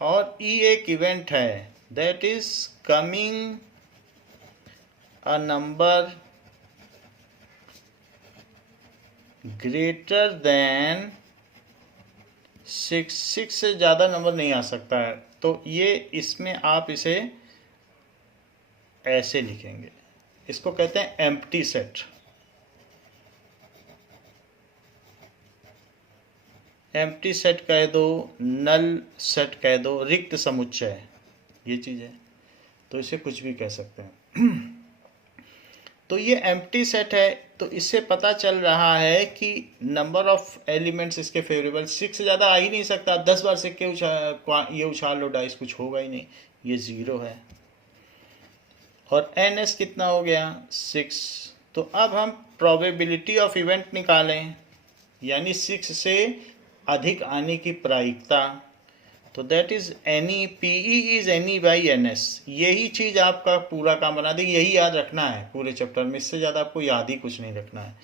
और ई एक इवेंट है, that is coming a number greater than 6, 6 से ज़्यादा नंबर नहीं आ सकता है। तो ये इसमें आप इसे ऐसे लिखेंगे, इसको कहते हैं एम्प्टी सेट। एम्प्टी सेट कह दो, नल सेट कह दो, रिक्त समुच्चय, ये चीज़ है, तो इसे कुछ भी कह सकते हैं। तो ये एम्प्टी सेट है, तो इससे पता चल रहा है कि नंबर ऑफ एलिमेंट्स इसके फेवरेबल 6 से ज़्यादा आ ही नहीं सकता। 10 बार सिक्के ये उछाल लो डाइस, कुछ होगा ही नहीं, ये 0 है। और NS कितना हो गया 6। तो अब हम प्रोबेबिलिटी ऑफ इवेंट निकालें, यानी 6 से अधिक आने की प्रायिकता, तो that is NE, PE is NE/NS। यही चीज़ आपका पूरा काम बना देगी, यही याद रखना है पूरे चैप्टर में, इससे ज़्यादा आपको याद ही कुछ नहीं रखना है।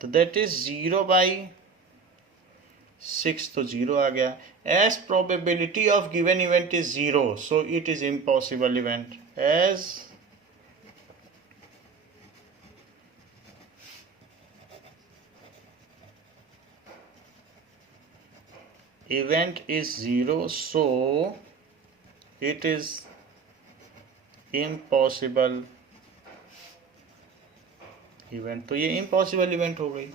तो दैट इज 0/6, तो 0 आ गया। As probability of given event is 0, so it is impossible event. As event is 0, so it is impossible event। तो ये impossible event हो गई,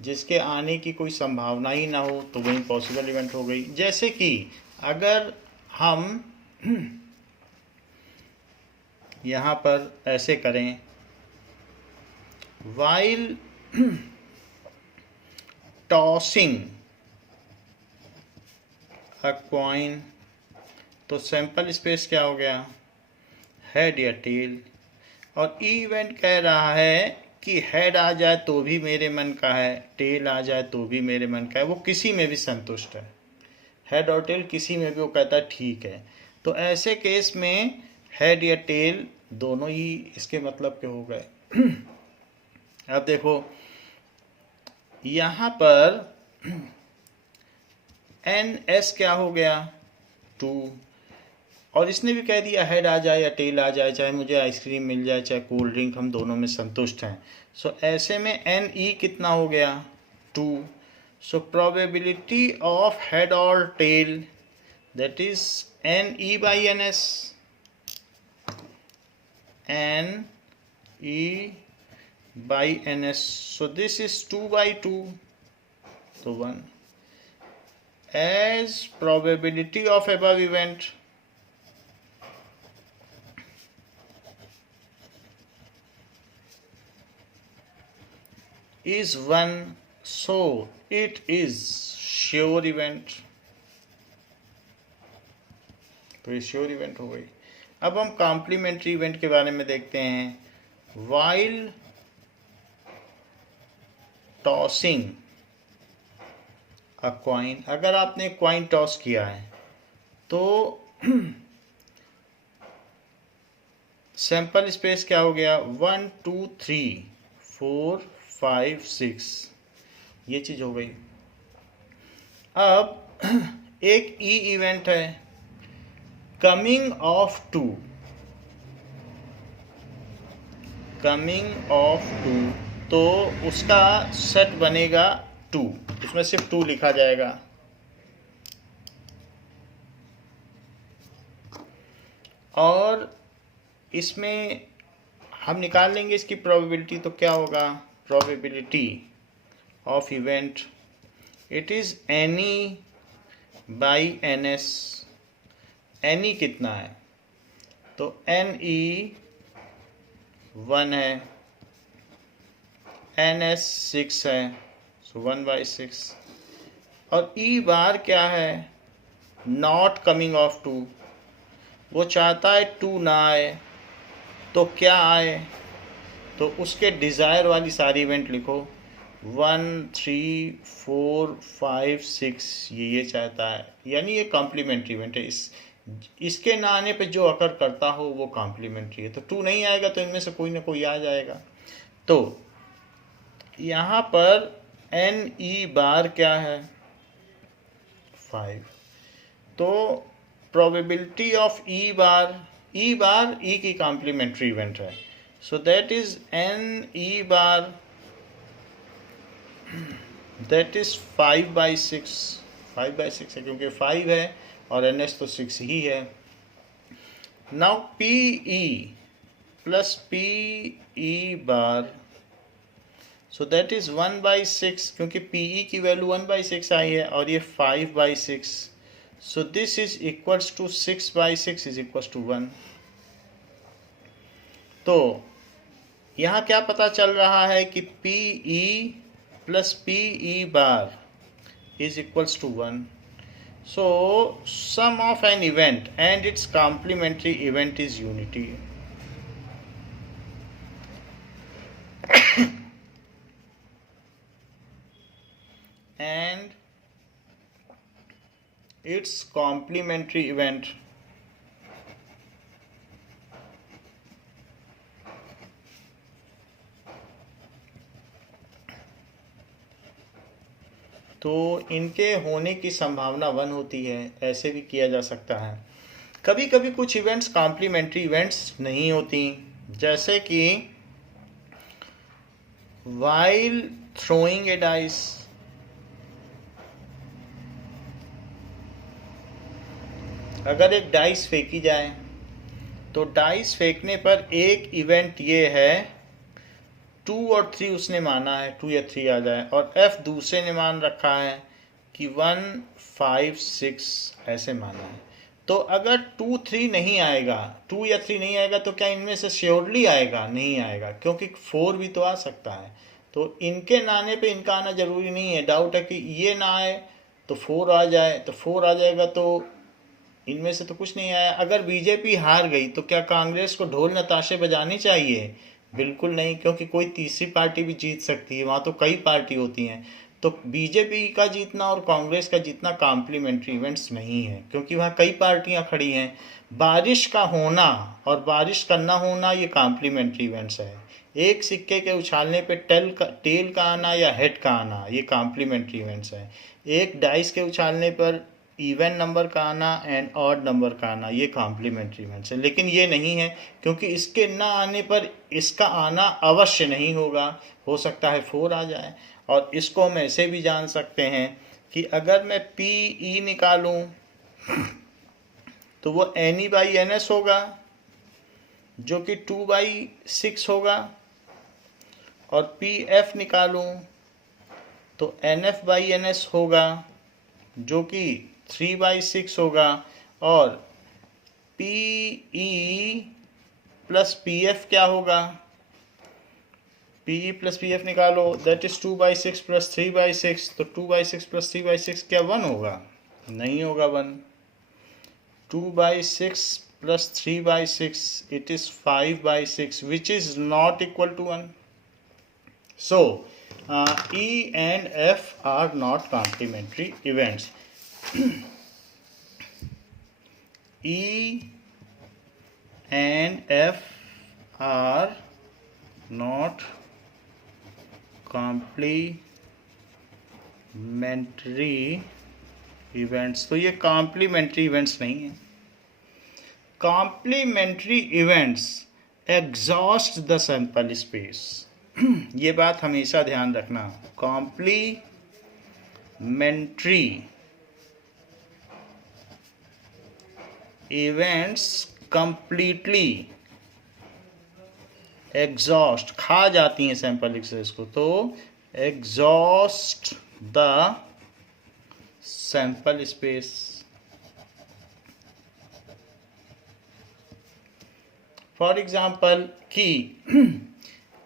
जिसके आने की कोई संभावना ही ना हो, तो वो impossible event हो गई। जैसे कि अगर हम यहाँ पर ऐसे करें, while tossing अ कॉइन, तो सैंपल स्पेस क्या हो गया, हेड या टेल। और इवेंट कह रहा है कि हेड आ जाए तो भी मेरे मन का है, टेल आ जाए तो भी मेरे मन का है, वो किसी में भी संतुष्ट है। हेड और टेल किसी में भी वो कहता है ठीक है। तो ऐसे केस में हेड या टेल दोनों ही इसके मतलब के हो गए। अब देखो यहाँ पर एन एस क्या हो गया 2, और इसने भी कह दिया हेड आ जाए या टेल आ जाए, चाहे मुझे आइसक्रीम मिल जाए चाहे कोल्ड ड्रिंक, हम दोनों में संतुष्ट हैं। सो ऐसे में एन ई कितना हो गया 2। सो प्रोबेबिलिटी ऑफ हेड और tail that is N E by N S, N E by N S. So this is 2 by 2, तो 1 as probability of above event is 1, so it is sure event। तो ये sure event हो गई। अब हम complementary event के बारे में देखते हैं। while tossing a coin, अगर आपने कॉइन टॉस किया है तो सैंपल स्पेस क्या हो गया 1 2 3 4 5 6, ये चीज हो गई। अब एक ई इवेंट है कमिंग ऑफ 2, कमिंग ऑफ 2, तो उसका सेट बनेगा 2, इसमें सिर्फ 2 लिखा जाएगा। और इसमें हम निकाल लेंगे इसकी प्रोबेबिलिटी, तो क्या होगा probability of event, it is N E by N S. N E कितना है तो एन ई 1 है, एन एस 6 है, सो 1 बाई 6। और ई बार क्या है नॉट कमिंग ऑफ 2, वो चाहता है 2 ना आए तो क्या आए, तो उसके डिज़ायर वाली सारी इवेंट लिखो 1 3 4 5 6, ये चाहता है, यानी ये कॉम्प्लीमेंट्री इवेंट है। इसके ना आने पे जो अकर करता हो वो कॉम्प्लीमेंट्री है। तो 2 नहीं आएगा तो इनमें से कोई ना कोई आ जाएगा। तो यहाँ पर एन ई बार क्या है 5, तो प्रोबेबिलिटी ऑफ ई बार ई की कॉम्प्लीमेंट्री इवेंट है, so that is N E bar that is 5 by 6, 5 by 6 है क्योंकि 5 है और एन एस तो 6 ही है। Now P E plus P E bar, so that is 1 by 6, क्योंकि पी ई की वैल्यू 1 बाई 6 आई है और ये 5 by 6, so this is equals to 6 by 6 is equals to 1। तो यहाँ क्या पता चल रहा है कि P E plus P E bar is equals to 1। So sum of an event and its complementary event is unity. And its complementary event तो इनके होने की संभावना 1 होती है। ऐसे भी किया जा सकता है। कभी कभी कुछ इवेंट्स कॉम्प्लीमेंट्री इवेंट्स नहीं होती, जैसे कि वाइल थ्रोइंग ए डाइस, अगर एक डाइस फेंकी जाए तो डाइस फेंकने पर एक इवेंट ये है 2 और 3 उसने माना है 2 या 3 आ जाए, और एफ दूसरे ने मान रखा है कि 1 5 6 ऐसे माना है। तो अगर 2 3 नहीं आएगा, 2 या 3 नहीं आएगा तो क्या इनमें से श्योरली आएगा? नहीं आएगा, क्योंकि 4 भी तो आ सकता है। तो इनके ना आने पे इनका आना जरूरी नहीं है। डाउट है कि ये ना आए तो 4 आ जाए, तो 4 आ जाएगा तो इनमें से तो कुछ नहीं आया। अगर बीजेपी हार गई तो क्या कांग्रेस को ढोल नताशे बजाने चाहिए? बिल्कुल नहीं, क्योंकि कोई तीसरी पार्टी भी जीत सकती है, वहाँ तो कई पार्टी होती हैं। तो बीजेपी का जीतना और कांग्रेस का जीतना कॉम्प्लीमेंट्री इवेंट्स नहीं है, क्योंकि वहाँ कई पार्टियाँ खड़ी हैं। बारिश का होना और बारिश का ना होना ये कॉम्प्लीमेंट्री इवेंट्स है। एक सिक्के के उछालने पे टेल का आना या हेड का आना ये कॉम्प्लीमेंट्री इवेंट्स है। एक डाइस के उछालने पर इवन नंबर का आना एंड ऑड नंबर का आना ये कॉम्प्लीमेंट्री इवेंट्स है। लेकिन ये नहीं है, क्योंकि इसके ना आने पर इसका आना अवश्य नहीं होगा, हो सकता है 4 आ जाए। और इसको हम ऐसे भी जान सकते हैं कि अगर मैं पी ई निकालूं तो वो N E by N S होगा, जो कि 2/6 होगा। और पी एफ निकालूं तो N F by N S होगा, जो कि 3/6 होगा। और P E plus P F क्या होगा, P E plus P F निकालो, दैट इज 2/6 प्लस 3/6। तो 2/6 प्लस 3/6 क्या 1 होगा? नहीं होगा 1। 2/6 plus 3/6, it is 5/6, which is not equal to 1. So E and F are not complementary events. E and F are not complementary events. तो ये complementary events नहीं है। Complementary events exhaust the sample space. ये बात हमेशा ध्यान रखना। Complementary events completely exhaust, खा जाती हैं सैंपल स्पेस को, तो exhaust the sample space. For example कि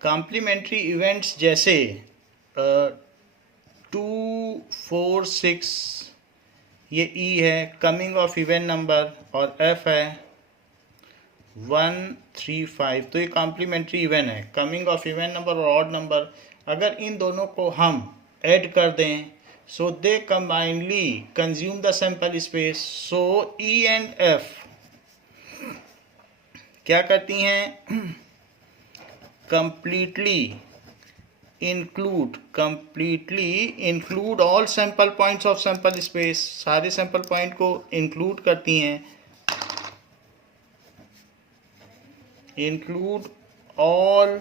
कॉम्प्लीमेंट्री इवेंट्स जैसे 2, 4, 6 ये ई है, कमिंग ऑफ इवन नंबर, और एफ है 1, 3, 5। तो ये कॉम्प्लीमेंट्री इवन है, कमिंग ऑफ इवन नंबर और ऑड नंबर। अगर इन दोनों को हम ऐड कर दें, so they combinely consume the sample space. So E and F क्या करती हैं? completely include all sample points of sample space, सारे सैंपल पॉइंट को इंक्लूड करती हैं। include all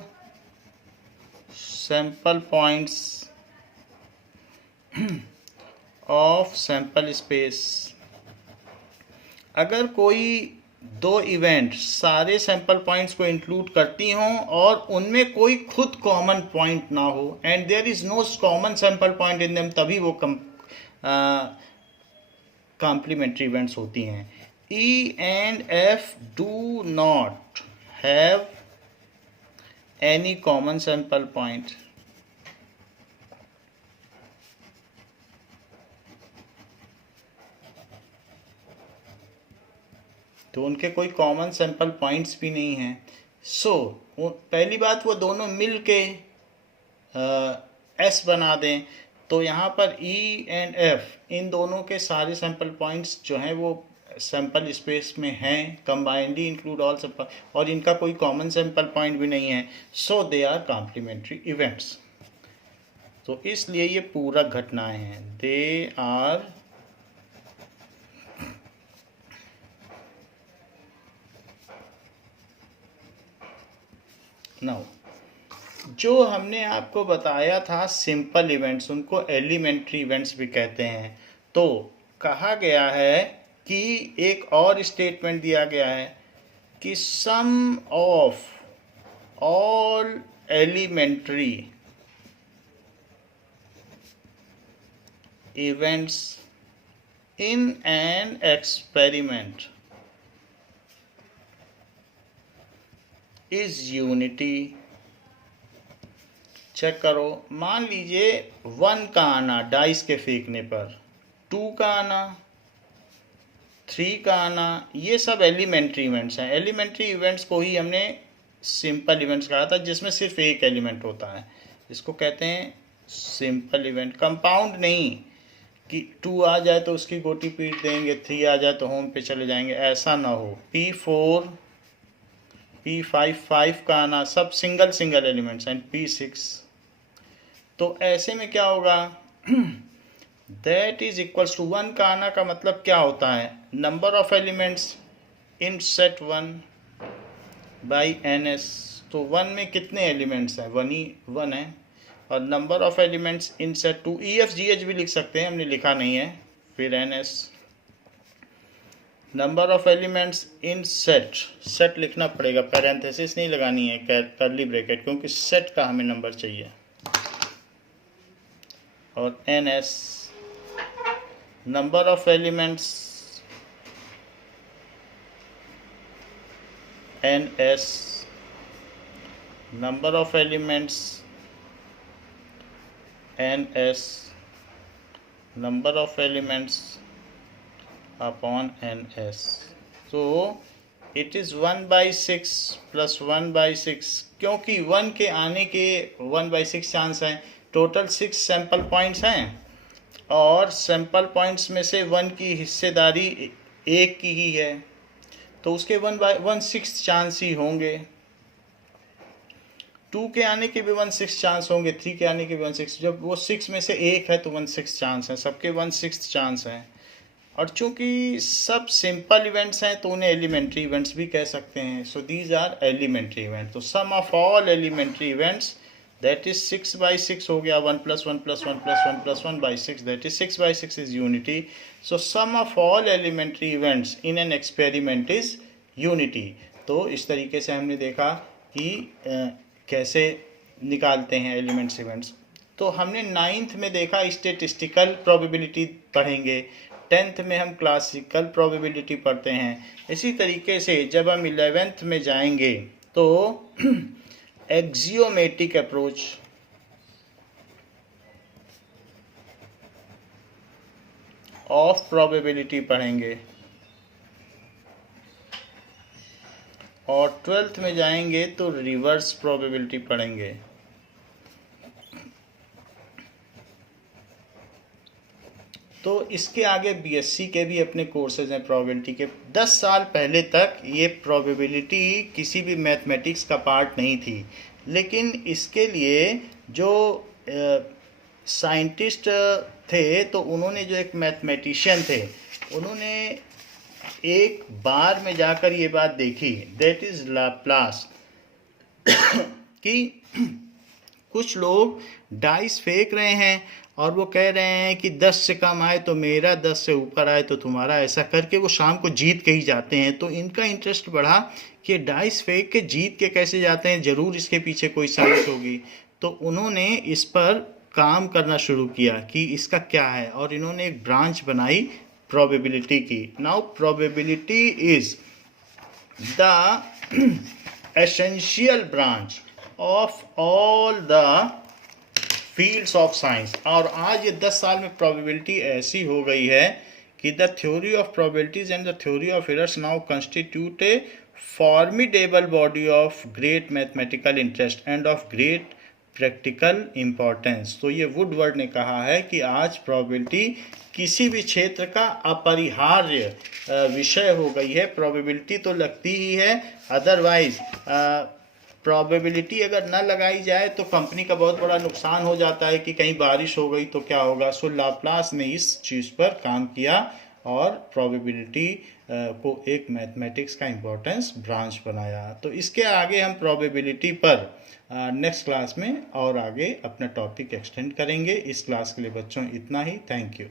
sample points of sample space। अगर कोई दो इवेंट सारे सैंपल पॉइंट्स को इंक्लूड करती हों और उनमें कोई खुद कॉमन पॉइंट ना हो, and there is no common sample point in them, तभी वो कॉम्प्लीमेंट्री इवेंट्स होती हैं। E and F do not have any common sample point. तो उनके कोई कॉमन सैंपल पॉइंट्स भी नहीं हैं। सो पहली बात, वो दोनों मिल के एस बना दें, तो यहाँ पर ई एंड एफ इन दोनों के सारे सैंपल पॉइंट्स जो हैं वो सैंपल स्पेस में हैं, कंबाइनली इंक्लूड ऑल सैंपल, और इनका कोई कॉमन सैंपल पॉइंट भी नहीं है। सो दे आर कॉम्प्लीमेंट्री इवेंट्स। तो इसलिए ये पूरक घटनाएं हैं, दे आर नाउ। जो हमने आपको बताया था सिंपल इवेंट्स, उनको एलिमेंट्री इवेंट्स भी कहते हैं। तो कहा गया है कि एक और स्टेटमेंट दिया गया है कि sum of all elementary events in an experiment is unity. Check करो, मान लीजिए 1 का आना डाइस के फेंकने पर, 2 का आना, 3 का आना, ये सब एलिमेंट्री इवेंट्स हैं। एलिमेंट्री इवेंट्स को ही हमने सिंपल इवेंट्स कहा था, जिसमें सिर्फ एक एलिमेंट होता है। इसको कहते हैं सिंपल इवेंट, कंपाउंड नहीं कि 2 आ जाए तो उसकी गोटी पीट देंगे, 3 आ जाए तो होम पे चले जाएंगे, ऐसा ना हो। P4 P5 5 का आना, सब single single elements and P6, तो ऐसे में क्या होगा दैट इज इक्वल्स टू 1 का आना का मतलब क्या होता है, number of elements in set 1 by NS। तो 1 में कितने एलिमेंट्स हैं, 1 है, और number of elements in set 2, EFGH भी लिख सकते हैं, हमने लिखा नहीं है, फिर NS। Number of elements in set, set लिखना पड़ेगा, पैरेंथेसिस नहीं लगानी है, कर्ली ब्रैकेट, क्योंकि सेट का हमें नंबर चाहिए, और NS number of elements NS number of elements NS number of elements upon NS, so it is 1/6 plus 1/6, क्योंकि 1 के आने के 1/6 चांस हैं, टोटल 6 सैंपल पॉइंट्स हैं, और सैंपल पॉइंट्स में से 1 की हिस्सेदारी 1 की ही है, तो उसके 1/1/6 चांस ही होंगे। 2 के आने के भी 1/6 चांस होंगे, 3 के आने के भी 1/6, जब वो 6 में से 1 है तो 1/6 चांस है, सबके 1/6 चांस हैं। और चूंकि सब सिंपल इवेंट्स हैं तो उन्हें एलिमेंट्री इवेंट्स भी कह सकते हैं, so these are elementary event. तो sum of all elementary events that is 6/6 हो गया, 1 + 1 + 1 + 1 + 1/6, that is 6/6 is unity. So sum of all elementary events in an experiment is unity. तो इस तरीके से हमने देखा कि कैसे निकालते हैं एलिमेंट्स इवेंट्स। तो हमने 9th में देखा स्टेटिस्टिकल प्रोबेबिलिटी पढ़ेंगे, 10th में हम क्लासिकल प्रोबेबिलिटी पढ़ते हैं। इसी तरीके से जब हम 11th में जाएंगे तो एक्सियोमेटिक अप्रोच, ऑफ प्रोबेबिलिटी पढ़ेंगे, और 12th में जाएंगे तो रिवर्स प्रोबेबिलिटी पढ़ेंगे। तो इसके आगे BSc के भी अपने कोर्सेज हैं प्रोबेबिलिटी के। 10 साल पहले तक ये प्रोबेबिलिटी किसी भी मैथमेटिक्स का पार्ट नहीं थी, लेकिन इसके लिए जो साइंटिस्ट थे तो उन्होंने, जो एक मैथमेटिशियन थे, उन्होंने एक बार में जाकर ये बात देखी, दैट इज लाप्लास, कि कुछ लोग डाइस फेंक रहे हैं और वो कह रहे हैं कि 10 से कम आए तो मेरा, 10 से ऊपर आए तो तुम्हारा, ऐसा करके वो शाम को जीत के ही जाते हैं। तो इनका इंटरेस्ट बढ़ा कि डाइस फेंक के जीत के कैसे जाते हैं, ज़रूर इसके पीछे कोई साइंस होगी। तो उन्होंने इस पर काम करना शुरू किया कि इसका क्या है, और इन्होंने एक ब्रांच बनाई प्रोबेबिलिटी की। Now probability is the essential branch of all the fields of science. और आज ये 10 साल में प्रोबेबिलिटी ऐसी हो गई है कि the theory of probabilities and the theory of errors now constitute A formidable body of great mathematical interest end of great practical importance. तो ये वुडवर्ड ने कहा है कि आज प्रोबेबिलिटी किसी भी क्षेत्र का अपरिहार्य विषय हो गई है। प्रोबेबिलिटी तो लगती ही है, अदरवाइज प्रोबेबिलिटी अगर न लगाई जाए तो कंपनी का बहुत बड़ा नुकसान हो जाता है कि कहीं बारिश हो गई तो क्या होगा। सो लाप्लास ने इस चीज़ पर काम किया और प्रोबेबिलिटी को एक मैथमेटिक्स का इम्पोर्टेंस ब्रांच बनाया। तो इसके आगे हम प्रोबेबिलिटी पर नेक्स्ट क्लास में और आगे अपना टॉपिक एक्सटेंड करेंगे। इस क्लास के लिए बच्चों इतना ही। Thank you.